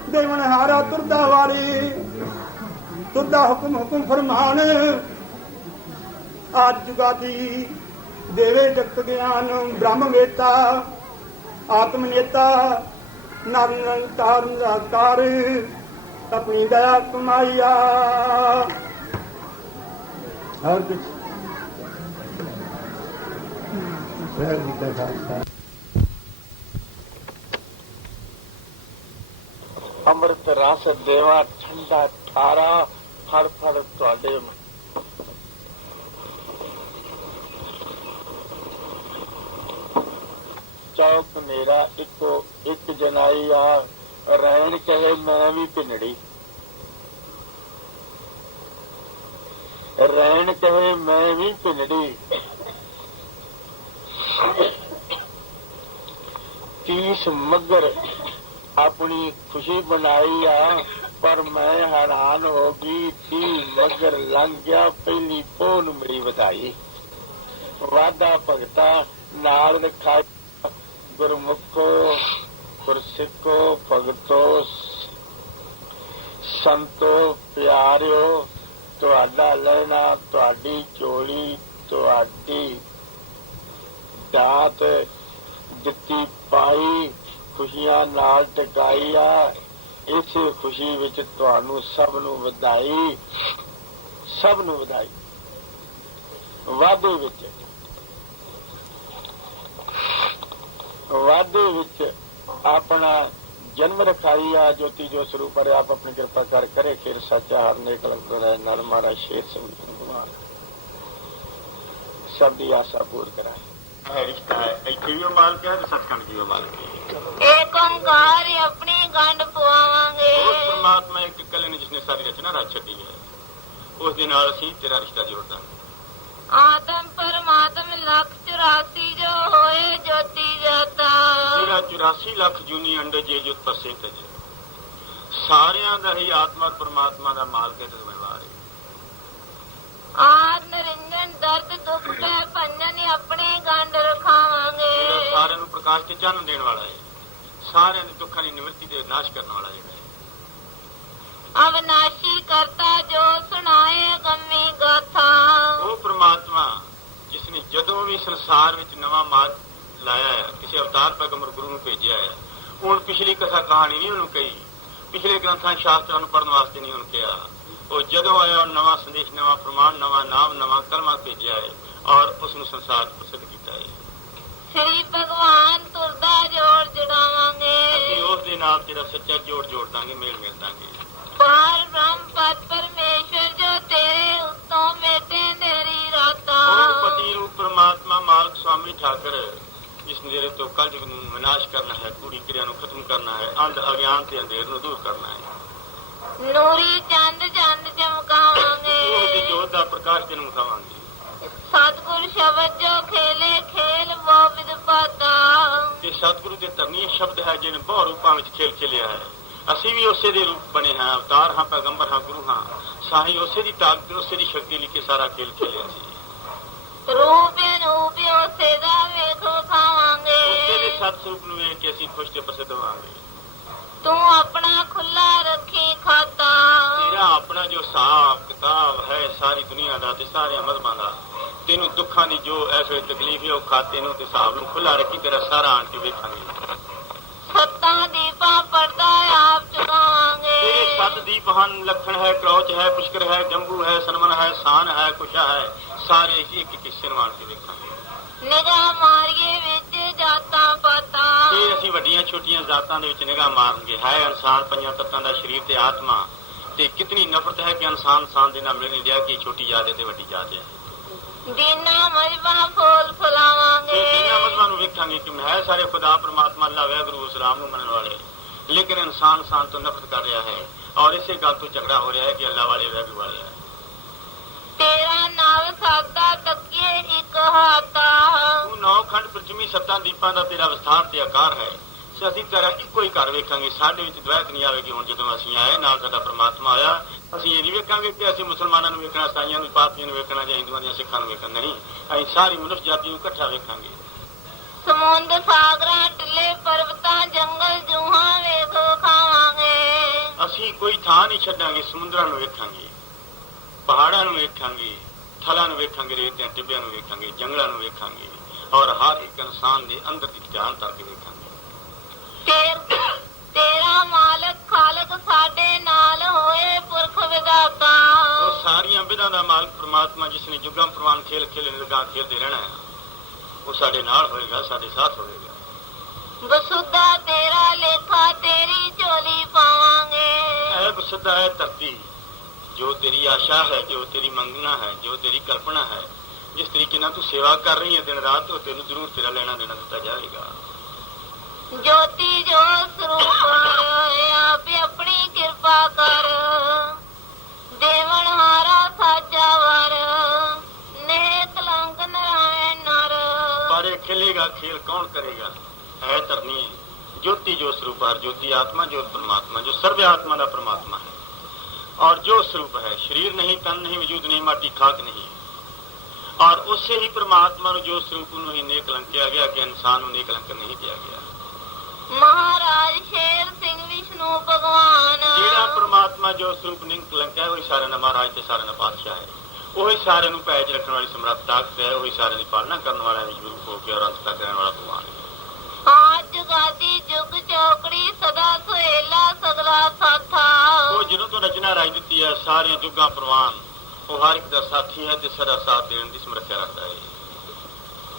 ਦੇਵਨ ਹਾਰਾ ਤੁਰਦਾ ਵਾਲੀ ਤੁਰਦਾ ਹੁਕਮ ਫਰਮਾਨ ਆਜ ਜੁਗਾਦੀ ਦੇਵੇ ਜਗਤ ਗਿਆਨ ਬ੍ਰਹਮ ਵੇਤਾ ਆਤਮ ਨੇਤਾ ਨਰ ਨਿਰੰਕਾਰ ਨਿਰਾਕਾਰ ਆਪਣੀ ਦਇਆ ਕਮਾਈਆ ਹੋਰ ਕੁਛ ਅੰਮ੍ਰਿਤ ਰਸ ਦੇਵਾ ਠੰਡਾ ਠਾਰਾ ਫੜ ਫੜ ਤੁਹਾਡੇ ਚੌਕ ਮੇਰਾ ਇੱਕੋ ਇੱਕ ਜਨਾਈ ਆ ਰਹਿਣ ਕਹੇ ਮੈਂ ਵੀ ਭਿੰਨੜੀ ਰਹਿਣ ਕਹੇ ਮੈਂ ਵੀ ਭਿੰਨੜੀ ਤੀਸ ਮਗਰ ਆਪਣੀ ਖੁਸ਼ੀ ਬਣਾਈ ਆ ਪਰ ਮੈਂ ਹੈਰਾਨ ਹੋ ਗਈ 30 ਮਗਰ ਲੰਘ ਗਿਆ ਪਹਿਲੀ ਪੋਹ ਨੂੰ ਮੇਰੀ ਵਧਾਈ ਵਾਦਾ ਭਗਤਾ ਨਾਲ ਰਖਾਈ ਗੁਰਮੁਖੋ ਗੁਰਸਿੱਖੋ ਭਗਤੋ ਸੰਤੋ ਪਿਆਰਿਓ ਤੁਹਾਡਾ ਲੈਣਾ ਤੁਹਾਡੀ ਝੋਲੀ ਤੁਹਾਡੀ ਦਾਤ ਦਿੱਤੀ ਪਾਈ ਖੁਸ਼ੀਆਂ ਨਾਲ ਟਿਕਾਈ ਆ ਇਸੇ ਖੁਸ਼ੀ ਵਿੱਚ ਤੁਹਾਨੂੰ ਸਭ ਨੂੰ ਵਧਾਈ ਵਾਧੇ ਵਿੱਚ ਆਪਣਾ ਜਨਮ ਰਖਾਈ ਆ ਜੋਤੀ ਜੋ ਸਰੂਪ ਹੈ ਆਪ ਆਪਣੀ ਕਿਰਪਾ ਕਰ ਕਰੇ ਫਿਰ ਸੱਚਾ ਹਰ ਨਿਕਲ ਕਰੇ ਨਰ ਮਾਰਾ ਸ਼ੇਰ ਸੰਗਵਾਨ ਸਭ ਦੀ ਆਸਾ ਪੂਰ ਕਰਾਏ ਰਿਸ਼ਤਾ ਹੈ ਇੱਥੇ ਵੀ ਉਹ ਮਾਲਕ ਹੈ ਤੇ ਸੱਚਖੰਡ ਵੀ ਉਹ ਮਾਲਕ ਹੈ ਏਕ ਓੰਕਾਰ ਆਪਣੀ ਗੰਢ ਪਵਾਵਾਂਗੇ ਉਹ ਪਰਮਾਤਮਾ ਇੱਕ ਇਕੱਲੇ ਨੇ ਜਿਸਨੇ ਸਾਰੀ ਰਚਨਾ ਰਚ ਛੱਡੀ ਹੈ ਉਸ ਦੇ ਨਾਲ ਅਸੀਂ ਤੇਰਾ ਰਿਸ਼ਤਾ ਜੋੜਦਾ ਆਤਮ ਪਰਮਾਤਮ ਲਖ 84 ਜੋ ਹੋਏ ਜੋਤੀ ਜਾਤਾ। ਜਿਹੜਾ 84 ਲੱਖ ਜੂਨੀ ਅੰਡੇ ਜੇ ਜੁਤ ਪਸੇ ਤਜ ਸਾਰਿਆਂ ਦਾ ਹੀ ਆਤਮਾ ਪਰਮਾਤਮਾ ਦਾ ਮਾਲਕ ਹੈ ਤੇ ਜ਼ਿੰਮੇਵਾਰ ਹੈ। ਆਦ ਨਿਰੰਜਨ ਦਰਦ ਦੁੱਖ ਪੈ ਭੰਜਨ ਆਪਣੇ ਗੰਢ ਰਖਾਵਾਂਗੇ। ਜਿਹੜਾ ਸਾਰਿਆਂ ਨੂੰ ਪ੍ਰਕਾਸ਼ ਤੇ ਚਾਨਣ ਦੇਣ ਵਾਲਾ ਹੈ, ਸਾਰਿਆਂ ਦੇ ਦੁੱਖਾਂ ਦੀ ਨਿਵਰਤੀ ਦੇ ਨਾਸ਼ ਕਰਨ ਵਾਲਾ ਜਿਹੜਾ ਹੈ। ਅਵਨਾਸ਼ੀ ਕਰਤਾ ਜੋ ਸੁਣਾਏ ਗੰਮੀ ਗਾਥਾ। ਉਹ ਪ੍ਰਮਾਤਮਾ ਜਿਸ ਨੇ ਜਦੋਂ ਵੀ ਸੰਸਾਰ ਵਿੱਚ ਨਵਾਂ ਮਾਰਗ ਲਾਇਆ ਹੈ, ਕਿਸੇ ਅਵਤਾਰ ਪੈਗੰਬਰ ਗੁਰੂ ਨੂੰ ਭੇਜਿਆ ਹੈ, ਹੁਣ ਪਿਛਲੀ ਕਥਾ ਕਹਾਣੀ ਨਹੀਂ ਉਹਨੂੰ ਕਹੀ, ਪਿਛਲੇ ਗ੍ਰੰਥਾਂ ਸ਼ਾਸਤਰਾਂ ਨੂੰ ਪੜ੍ਹਨ ਵਾਸਤੇ ਨਹੀਂ ਉਹਨੂੰ ਕਿਹਾ। ਉਹ ਜਦੋਂ ਆਇਆ ਨਵਾਂ ਸੰਦੇਸ਼, ਨਵਾਂ ਪ੍ਰਮਾਣ, ਨਵਾਂ ਨਾਮ, ਨਵਾਂ ਕਲਮਾ ਭੇਜਿਆ ਹੈ ਔਰ ਉਸ ਨੂੰ ਸੰਸਾਰ ਪ੍ਰਸਿੱਧ ਕੀਤਾ ਹੈ। ਸ੍ਰੀ ਭਗਵਾਨ ਤੁਰਦਾ ਜੋੜ ਜੁੜਾਵਾਂਗੇ। ਅਸੀਂ ਉਸ ਦੇ ਨਾਲ ਤੇਰਾ ਸੱਚਾ ਜੋੜ ਜੋੜ ਦਾਂਗੇ, ਮੇਲ ਮਿਲ ਦਾਂਗੇ। ਪਾਰ ਬ੍ਰਹਮ ਪਦ ਪਰਮੇਸ਼ਰ ਜੋ ਤੇਰੇ ਉੱਤੋਂ ਮੇਟੇ ਤੇਰੀ ਰਾਤਾਂ। ਉਹ ਪਤੀ ਰੂਪ ਪਰਮਾਤਮਾ ਮਾਲਕ ਸਵਾਮੀ ਠਾਕਰ ਜਿਸ ਨੇ ਤੋਂ ਕਲਯੁਗ ਨੂੰ ਵਿਨਾਸ਼ ਕਰਨਾ ਹੈ, ਕੂੜੀ ਕਿਰਿਆ ਨੂੰ ਖਤਮ ਕਰਨਾ ਹੈ, ਅੰਧ ਅਗਿਆਨ ਤੇ ਅੰਧੇਰ ਨੂੰ ਦੂਰ ਕਰਨਾ ਹੈ। ਨੂਰੀ ਚੰਦ ਚੰਦ ਚਮਕਾਵਾਂਗੇ। ਉਹ ਦੀ ਜੋਤ ਦਾ ਪ੍ਰਕਾਸ਼ ਤੈਨੂੰ ਵਿਖਾਵਾਂਗੇ। ਸਤਿਗੁਰ ਸ਼ਬਦ ਜੋ ਖੇਲੇ ਖੇਲ ਵੋ ਵਿਦ ਪਾਤਾ। ਤੇ ਸਤਿਗੁਰੂ ਦੇ ਧਰਨੀ ਸ਼ਬਦ ਹੈ ਜਿਹਨੇ ਬਹੁ ਰੂਪਾਂ ਵਿੱਚ ਖੇਲ ਖੇਲਿਆ ਹੈ। ਅਸੀਂ ਵੀ ਉਸੇ ਦੇ ਰੂਪ ਬਣੇ ਹਾਂ, ਅਵਤਾਰ ਹਾਂ, ਪੈਗੰਬਰ ਹਾਂ, ਗੁਰੂ ਹਾਂ। ਸਾਹੀ ਉਸੇ ਦੀ ਤਾਕਤ, ਉਸੇ ਦੀ ਸ਼ਕਤੀ ਲਈ ਕੇ ਸਾਰਾ ਖੇਲ ਖੇਲਿਆ ਸੀ। ਰੂਪ ਅਨੂਪ ਉਸੇ ਦਾ ਵੇਖ ਖਾਵਾਂਗੇ। ਉਸੇ ਦੇ ਸਤ ਸਰੂਪ ਨੂੰ ਵੇਖ ਕੇ ਅਸੀਂ ਖੁਸ਼ ਤੇ ਪ੍ਰਸਿੱਧ ਹੋਵਾਂਗੇ। ਤੂੰ ਆਪਣਾ ਖੁੱਲਾ ਰੱਖੀ ਖਾਤਾ। ਤੇਰਾ ਆਪਣਾ ਜੋ ਹਿਸਾਬ ਕਿਤਾਬ ਹੈ ਸਾਰੀ ਦੁਨੀਆ ਦਾ ਤੇ ਸਾਰਿਆਂ ਮਜ਼ਹਬਾਂ ਦਾ, ਤੈਨੂੰ ਦੁੱਖਾਂ ਦੀ ਜੋ ਐਸੀ ਤਕਲੀਫ ਹੈ ਉਹ ਖਾਤੇ ਨੂੰ ਤੇ ਹਿਸਾਬ ਨੂੰ ਖੁੱਲਾ ਰੱਖੀ, ਤੇਰਾ ਸਾਰਾ ਆਣ ਕੇ ਵੇਖਾਂਗੇ। ਸੱਤਾਂ ਦੀਪਾਂ ਪੜਦਾ ਆਪ ਚੁਕਾਵਾਂਗੇ। ਤੇਰੇ ਸੱਤ ਦੀਪ ਹਨ, ਲਖਣ ਹੈ, ਕਰੋਚ ਹੈ, ਪੁਸ਼ਕਰ ਹੈ, ਜੰਬੂ ਹੈ, ਸਨਮਨ ਹੈ, ਸਾਨ ਹੈ, ਕੁਸ਼ਾ ਹੈ, ਸਾਰੇ ਇੱਕ ਇੱਕ ਹਿੱਸੇ ਨੂੰ ਆਣ ਕੇ ਵੇਖਾਂਗੇ। ਨਿਗਾਹ ਮਾਰੀਏ ਵਿੱਚ ਜਾਤਾਂ ਪਾਤਾਂ। ਇਹ ਅਸੀਂ ਵੱਡੀਆਂ ਛੋਟੀਆਂ ਜ਼ਾਤਾਂ ਦੇ ਵਿੱਚ ਨਿਗਾਹ ਮਾਰਾਂਗੇ। ਹੈ ਇਨਸਾਨ ਪੰਜਾਂ ਤੱਤਾਂ ਦਾ ਸਰੀਰ ਤੇ ਆਤਮਾ, ਤੇ ਕਿਤਨੀ ਨਫ਼ਰਤ ਹੈ ਕਿ ਇਨਸਾਨ ਦੇ ਨਾਲ ਮਿਲ ਨਹੀਂ ਰਿਹਾ ਕਿ ਛੋਟੀ ਜਾਤ ਹੈ ਤੇ ਵੱਡੀ ਜਾਤ ਹੈ। ਦੀਨਾ ਮਜਬਾ ਫੁੱਲ ਫੁਲਾਵਾਂਗੇ। ਇਹਨਾਂ ਮਜ਼ਹਬਾਂ ਨੂੰ ਵੇਖਾਂਗੇ ਕਿ ਹੈ ਸਾਰੇ ਖੁਦਾ ਪਰਮਾਤਮਾ ਅੱਲਾਹ ਵਾਹਿਗੁਰੂ ਇਸਲਾਮ ਨੂੰ ਮੰਨਣ ਵਾਲੇ, ਲੇਕਿਨ ਇਨਸਾਨ ਤੋਂ ਨਫ਼ਰਤ ਕਰ ਰਿਹਾ ਹੈ ਔਰ ਇਸੇ ਗੱਲ ਤੋਂ ਝਗੜਾ ਹੋ ਰਿਹਾ ਹੈ ਕਿ ਅੱਲਾਹ ਵਾਲੇ ਵਾਹਿਗੁਰੂ ਵਾਲੇ ਹੈ। ਤੇਰਾ ਨਾਮ ਸਾਦਾ ਤੱਕੀਏ ਇੱਕ ਹਾਤਾ। ਤੂੰ 9 ਖੰਡ ਪ੍ਰਚਮੀ ਸੱਤਾਂ ਦੀਪਾਂ ਦਾ ਤੇਰਾ ਵਿਸਥਾਰ ਤੇ ਆਕਾਰ ਹੈ। ਅਸੀਂ ਤੇਰਾ ਇੱਕੋ ਹੀ ਘਰ ਵੇਖਾਂਗੇ, ਸਾਡੇ ਵਿੱਚ ਦਵੈਤ ਨਹੀਂ ਆਵੇਗੀ। ਹੁਣ ਜਦੋਂ ਅਸੀਂ ਆਏ ਨਾਲ ਸਾਡਾ ਪਰਮਾਤਮਾ ਆਇਆ, ਅਸੀਂ ਇਹ ਨਹੀਂ ਵੇਖਾਂਗੇ ਕਿ ਅਸੀਂ ਮੁਸਲਮਾਨਾਂ ਨੂੰ ਵੇਖਣਾ, ਇਸਾਈਆਂ ਨੂੰ, ਪਾਪੀਆਂ ਨੂੰ ਵੇਖਣਾ ਜਾਂ ਹਿੰਦੂਆਂ ਦੀਆਂ ਸਿੱਖਾਂ ਨੂੰ ਵੇਖਣਾ, ਨਹੀਂ। ਅਸੀਂ ਸਾਰੀ ਮਨੁੱਖ ਜਾਤੀ ਨੂੰ ਇਕੱਠਾ ਵੇਖਾਂਗੇ। ਸਮੁੰਦ ਸਾਗਰਾਂ ਟਿੱਲੇ ਪਰਬਤਾਂ ਜੰਗਲ ਜੂਹਾਂ ਵੇਖ ਖਾਵਾਂਗੇ। ਅਸੀਂ ਕੋਈ ਥਾਂ ਨਹੀਂ ਛੱਡਾਂਗੇ, ਸਮੁੰਦਰਾਂ ਨੂੰ ਵੇਖਾਂਗੇ, ਪਹਾੜਾਂ ਨੂੰ ਵੇਖਾਂਗੇ, ਥਲਾਂ ਨੂੰ ਵੇਖਾਂਗੇ, ਰੇਤਿਆਂ ਟਿੱਬਿਆਂ ਨੂੰ ਵੇਖਾਂਗੇ, ਜੰਗਲਾਂ ਨੂੰ ਵੇਖਾਂਗੇ ਔਰ ਹਰ ਇੱਕ ਇਨਸਾਨ ਦੇ ਅੰਦਰ ਦੀ ਜਾਨ ਤੱਕ ਵੇਖਾਂਗੇ। ਤੇਰਾ ਮਾਲਕ ਖਾਲਕ ਸਾਡੇ ਨਾਲ ਹੋਏ ਪੁਰਖ ਵਿਦਾਤਾ। ਉਹ ਸਾਰੀਆਂ ਵਿਧਾਂ ਦਾ ਮਾਲਕ ਪਰਮਾਤਮਾ ਜਿਸ ਨੇ ਜੁਗਾਂ ਪ੍ਰਵਾਨ ਖੇਲ ਖੇਲੇ ਨਿਰਗਾ ਖੇਲਦੇ ਰਹਿਣਾ ਹੈ, ਉਹ ਸਾਡੇ ਨਾਲ ਹੋਏਗਾ, ਸਾਡੇ ਸਾਥ ਹੋਏਗਾ। ਬਸੁੱਧਾ ਤੇਰਾ ਲੇਖਾ ਤੇਰੀ ਝੋਲੀ ਪਾਵਾਂਗੇ। ਐ ਬਸੁੱਧਾ ਹੈ ਧਰਤੀ, ਜੋ ਤੇਰੀ ਆਸ਼ਾ ਹੈ, ਜੋ ਤੇਰੀ ਮੰਗਣਾ ਹੈ, ਜੋ ਤੇਰੀ ਕਲਪਨਾ ਹੈ, ਜਿਸ ਤਰੀਕੇ ਨਾਲ ਤੂੰ ਸੇਵਾ ਕਰ ਰਹੀ ਹੈ ਦਿਨ ਰਾਤ, ਉਹ ਤੈਨੂੰ ਜ਼ਰੂਰ ਤੇਰਾ ਲੈਣਾ ਦੇਣਾ ਦਿੱਤਾ ਜਾਏਗਾ। ਜੋਤੀ ਜੋ ਸਰੂਪ ਆਪ ਆਪਣੀ ਕਿਰਪਾ ਕਰ। ਦੇਵਨ ਹਾਰਾ ਸਾਚਾ ਵਰ ਨੇ ਕਲੰਕ ਨਰਾਇਣ ਨਰ। ਪਰ ਇਹ ਖੇਲੇਗਾ ਖੇਲ ਕੌਣ ਕਰੇਗਾ? ਹੈ ਧਰਨੀ ज्योति जो स्वरूप है, ज्योति आत्मा जो परमात्मा, जो सर्व आत्मा का परमात्मा है और जो स्वरूप है, शरीर नहीं, तन नहीं, वजूद नहीं, माटी खाक नहीं, और उससे ही परमात्मा जो स्वरूप ही नेक कलंक किया गया कि इंसान ने कलंक नहीं किया गया। महाराज शेर सिंह विष्णु भगवान जेड़ा परमात्मा जो स्वरूप नहीं कलंक है वही सारे महाराज ते सारे पातशाह है, वही सारे पैज रखने वाली समर्थ ताकत है, वही सारे पालना करने वाला गुरु हो के और अंत तक रहने वाला भगवान है। आज गादी जुग चौकड़ी सदा सुहेला सगला साथा, वो जिन्हों तो रचना राज दी है सारे जुगा प्रवान, वो हर एक का साथी है, सदा साथ देने की समर्थ रखता है।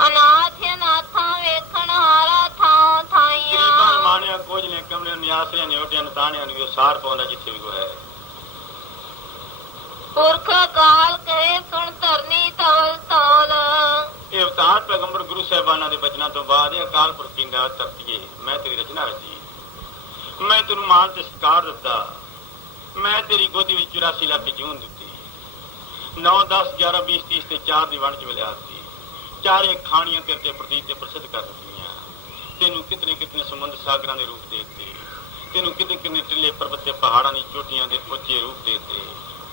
अनाथ अनाथा वेखण हारा थां थाइयां, गरीबां माणिया कोजले कमरे नियासियां न्योटियां नताणियां नु सार पाउंदा जिथे भी को है। पुरख काल कहे सुन धरनी तवल तौल, ये अवतार पैगंबर गुरु साहिबाना के बचनों तो बाद अकाल पुरख कींदा धरतीए मैं तेरी रचना रची, मैं तेनू मान ते सत्कार दिता, मैं तेरी गोदी में 84 लाख जून दी, 9 10 11 20 30 ते 4 दी वंड च मिलिया दी, ਚਾਰੇ ਖਾਣੀਆਂ ਤੇਰੇ ਤੇ ਪ੍ਰਤੀਤ ਤੇ ਪ੍ਰਸਿੱਧ ਕਰ ਦਿੱਤੀਆਂ। ਤੈਨੂੰ ਕਿਤਨੇ ਕਿਤਨੇ ਸਮੁੰਦਰ ਸਾਗਰਾਂ ਦੇ ਰੂਪ ਦੇ ਦਿੱਤੇ, ਤੈਨੂੰ ਕਿਤੇ ਕਿੰਨੇ ਟਿੱਲੇ ਪਰਬਤ ਤੇ ਪਹਾੜਾਂ ਦੀ ਚੋਟੀਆਂ ਦੇ ਉੱਚੇ ਰੂਪ ਦੇ ਦਿੱਤੇ।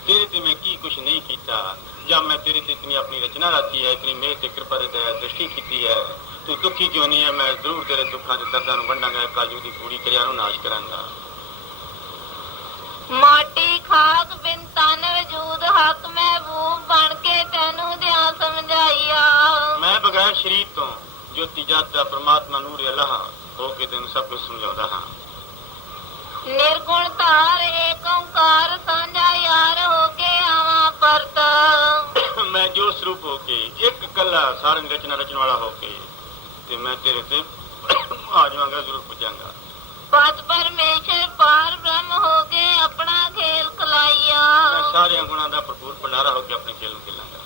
ਤੇਰੇ ਤੇ ਮੈਂ ਕੀ ਕੁਛ ਨਹੀਂ ਕੀਤਾ। ਜਦ ਮੈਂ ਤੇਰੇ ਤੇ ਇਤਨੀ ਆਪਣੀ ਰਚਨਾ ਰਚੀ ਹੈ, ਇਤਨੀ ਮੇਰ ਤੇ ਕਿਰਪਾ ਦੇ ਦਇਆ ਦ੍ਰਿਸ਼ਟੀ ਕੀਤੀ ਹੈ, ਤੂੰ ਦੁਖੀ ਕਿਉਂ ਨਹੀਂ ਹੈ? ਮੈਂ ਜ਼ਰੂਰ ਤੇਰੇ ਦੁੱਖਾਂ ਦੇ ਦਰਦਾਂ ਨੂੰ ਵੰਡਾਂਗਾ, ਕਾਲਯੁਗ ਦੀ ਕੂੜੀ ਕਿਰਿਆ ਨੂੰ ਨਾਸ਼ ਕਰਾਂਗਾ। ਮਾਟੀ ਖਾਕ ਬਿਨ ਤਨ ਵਜੂਦ ਹੱਕ ਮਹਿਬੂਬ ਬਣ ਕੇ ਤੈਨੂੰ ਦਿਆਂ ਸਮਝਾਈਆ। ਮੈਂ ਬਗੈਰ ਸ਼ਰੀਰ ਤੋਂ ਜੋਤੀ ਜੱਤ ਦਾ ਪ੍ਰਮਾਤਮਾ ਨੂਰ ਅੱਲਾਹ ਹੋ ਕੇ ਤੈਨੂੰ ਸਭ ਕੁਝ ਸਮਝਾਉਂਦਾ ਹਾਂ। ਨਿਰਗੁਣ ਧਾਰ ਏਕ ਓੰਕਾਰ ਸਾਂਝਾ ਯਾਰ ਹੋ ਕੇ ਆਵਾਂ ਪਰਤ। ਮੈਂ ਜੋ ਸਰੂਪ ਹੋ ਕੇ ਇੱਕ ਕੱਲਾ ਸਾਰੀ ਰਚਨਾ ਰਚਣ ਵਾਲਾ ਹੋ ਕੇ ਤੇ ਮੈਂ ਤੇਰੇ ਤੇ ਆ ਜਾਵਾਂਗਾ, ਜ਼ਰੂਰ ਪੁੱਜਾਂਗਾ। ਪਤ ਪਰਮੇਸ਼ਰ ਪਾਰ ਬ੍ਰਹਮ ਹੋ ਕੇ ਆਪਣਾ ਖੇਲ ਖਲਾਈਆ। ਮੈਂ ਸਾਰਿਆਂ ਗੁਣਾਂ ਦਾ ਭਰਪੂਰ ਭੰਡਾਰਾ ਹੋ ਕੇ ਆਪਣੇ ਖੇਲ ਨੂੰ ਖੇਲਾਂਗਾ।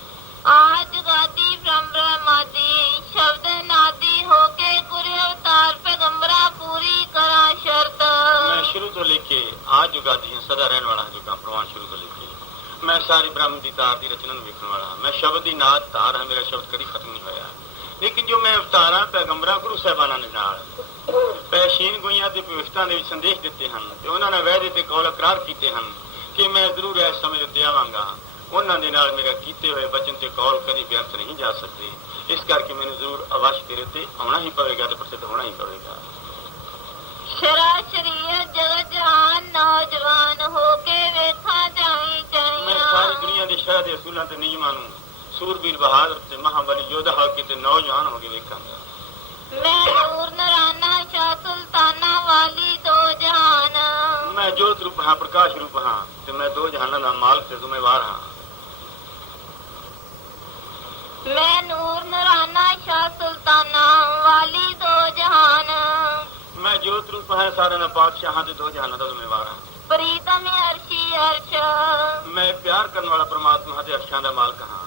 ਆਜ ਗਾਦੀ ਬ੍ਰਹਮ ਬ੍ਰਹਮਾਦੀ ਸ਼ਬਦ ਨਾਦੀ ਹੋ ਕੇ ਗੁਰ ਅਵਤਾਰ ਪੈਗੰਬਰਾ ਪੂਰੀ ਕਰਾਂ ਸ਼ਰਤ। ਮੈਂ ਸ਼ੁਰੂ ਤੋਂ ਲੈ ਕੇ ਆਜ ਜੁਗਾਦੀ ਹਾਂ, ਸਦਾ ਰਹਿਣ ਵਾਲਾ ਹਾਂ। ਜੁਗਾਂ ਪ੍ਰਵਾਨ ਸ਼ੁਰੂ ਤੋਂ ਲੈ ਕੇ ਮੈਂ ਸਾਰੀ ਬ੍ਰਹਮ ਦੀ ਤਾਰ ਦੀ ਰਚਨਾ ਨੂੰ ਵੇਖਣ ਵਾਲਾ ਹਾਂ। ਮੈਂ ਸ਼ਬਦ ਦੀ ਨਾਦ ਤਾਰ ਹਾਂ, ਮੇਰਾ ਸ਼ਬਦ ਕਦੀ ਖਤਮ ਨਹੀਂ ਹੋਇਆ। ਲੇਕਿਨ ਜੋ ਮੈਂ ਅਵਤਾਰਾਂ ਪੈਗੰਬਰਾਂ ਗੁਰੂ ਸਾਹਿਬਾਨਾਂ ਦੇ ਨਾਲ ਪੈਸ਼ੀਨ ਗੋਈਆਂ ਤੇ ਭਵਿਸ਼ਤਾਂ ਦੇ ਵਿੱਚ ਸੰਦੇਸ਼ ਦਿੱਤੇ ਹਨ ਤੇ ਉਹਨਾਂ ਨੇ ਵਾਅਦੇ ਤੇ ਕੌਲ ਇਕਰਾਰ ਕੀਤੇ ਹਨ ਕਿ ਮੈਂ ਜ਼ਰੂਰ ਇਸ ਸਮੇਂ ਉੱਤੇ ਆਵਾਂਗਾ, ਉਹਨਾਂ ਦੇ ਨਾਲ ਮੇਰਾ ਕੀਤੇ ਹੋਏ ਬਚਨ ਤੇ ਕੌਲ ਕਦੀ ਵਿਅਰਥ ਨਹੀਂ ਜਾ ਸਕਦੇ। ਇਸ ਕਰਕੇ ਮੈਨੂੰ ਜ਼ਰੂਰ ਅਵਸ਼ ਤੇਰੇ ਤੇ ਆਉਣਾ ਹੀ ਪਵੇਗਾ ਤੇ ਪ੍ਰਸਿੱਧ ਹੋਣਾ ਹੀ ਪਵੇਗਾ। ਸ਼ਰਾ ਸ਼ਰੀਅਤ ਜਗਤ ਜਹਾਨ ਨੌਜਵਾਨ ਹੋ ਕੇ ਵੇਖਾਂ ਜਾਈ ਮੈਂ ਸਾਰੀ ਜਾਈਆਂ। ਦੁਨੀਆ ਦੇ ਸ਼ਹਿਰ ਦੇ ਅਸੂਲਾਂ ਤੇ ਨਿਯਮਾਂ ਨੂੰ ਸੂਰਬੀਰ ਬਹਾਦਰ ਤੇ ਮਹਾਬਲੀ ਯੋਧਾ ਹੋ ਕੇ ਤੇ ਨੌਜਵਾਨ ਹੋ ਕੇ ਵੇਖਾਂਗਾ। ਮੈਂ ਨੂਰ ਨਰਾਨਾ ਸ਼ਾਹ ਸੁਲਤਾਨਾ ਵਾਲੀ ਦੋ ਜਹਾਨ। ਮੈਂ ਜੋਤ ਰੂਪ ਹਾਂ, ਪ੍ਰਕਾਸ਼ ਰੂਪ ਹਾਂ ਤੇ ਮੈਂ ਦੋ ਜਹਾਨਾਂ ਦਾ ਮਾਲਕ ਤੇ ਜ਼ਿੰਮੇਵਾਰ ਹਾਂ। ਮੈਂ ਨੂਰ ਨਰਾਨਾ ਸ਼ਾਹ ਸੁਲਤਾਨਾ ਵਾਲੀ ਦੋ ਜਹਾਨ। ਮੈਂ ਜੋਤ ਰੂਪ ਹਾਂ, ਸਾਰਿਆਂ ਦਾ ਪਾਤਸ਼ਾਹਾਂ ਤੇ ਦੋ ਜਹਾਨਾਂ ਦਾ ਜ਼ਿੰਮੇਵਾਰ ਹਾਂ। ਪ੍ਰੀਤਮ ਅਰਸ਼ੀ ਅਰਸ਼। ਮੈਂ ਪਿਆਰ ਕਰਨ ਵਾਲਾ ਪ੍ਰਮਾਤਮਾ ਤੇ ਅਰਸ਼ਾਂ ਦਾ ਮਾਲਕ ਹਾਂ।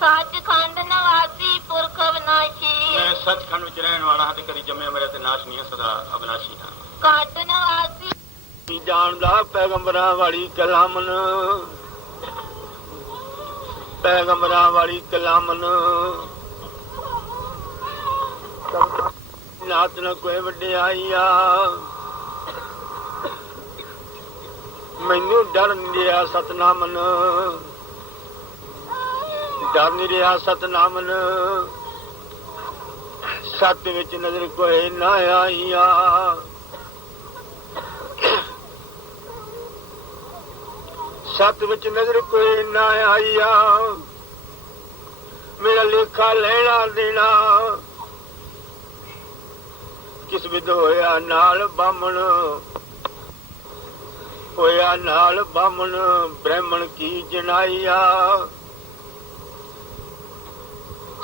ਸੱਚਖੰਡ ਨਿਵਾਸੀ ਪੁਰਖ ਅਵਿਨਾਸ਼ੀ। ਮੈਂ ਸੱਚਖੰਡ ਵਿੱਚ ਰਹਿਣ ਵਾਲਾ ਹਾਂ ਤੇ ਕਦੀ ਜੰਮਿਆ ਮੇਰੇ ਤੇ ਨਾਸ਼ ਨਹੀਂ, ਸਦਾ ਅਬਨਾਸ਼ੀ ਹਾਂ। ਘਟ ਨਿਵਾਸੀ ਜਾਣਦਾ ਪੈਗੰਬਰਾਂ ਵਾਲੀ ਕਲਾਮਨ, ਪੈਗੰਬਰਾਂ ਵਾਲੀ ਕਲਾਮਨ ਨਾਤ ਨਾ ਕੋਈ ਵਡਿਆਈ ਆ। ਮੈਨੂੰ ਡਰ ਨਹੀਂ ਰਿਹਾ ਸਤਨਾਮਨ, ਡਰ ਨਹੀਂ ਰਿਹਾ ਸਤਨਾਮਨ। ਸੱਤ ਵਿੱਚ ਨਜ਼ਰ ਕੋਈ ਨਾ ਆਈ ਆ। ਸੱਤ ਵਿੱਚ ਨਜ਼ਰ ਕੋਈ ਨਾ ਆਈ ਆ। ਮੇਰਾ ਲੇਖਾ ਲੈਣਾ ਦੇਣਾ ਕਿਸ ਵਿਧ ਹੋਇਆ ਨਾਲ ਬਾਹਮਣ, ਹੋਇਆ ਨਾਲ ਬਾਹਮਣ ਬ੍ਰਾਹਮਣ ਕੀ ਜਨਾਈਆ।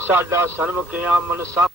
ਸਾਡਾ ਸਨਮ ਕਿਆਮਨ ਸਭ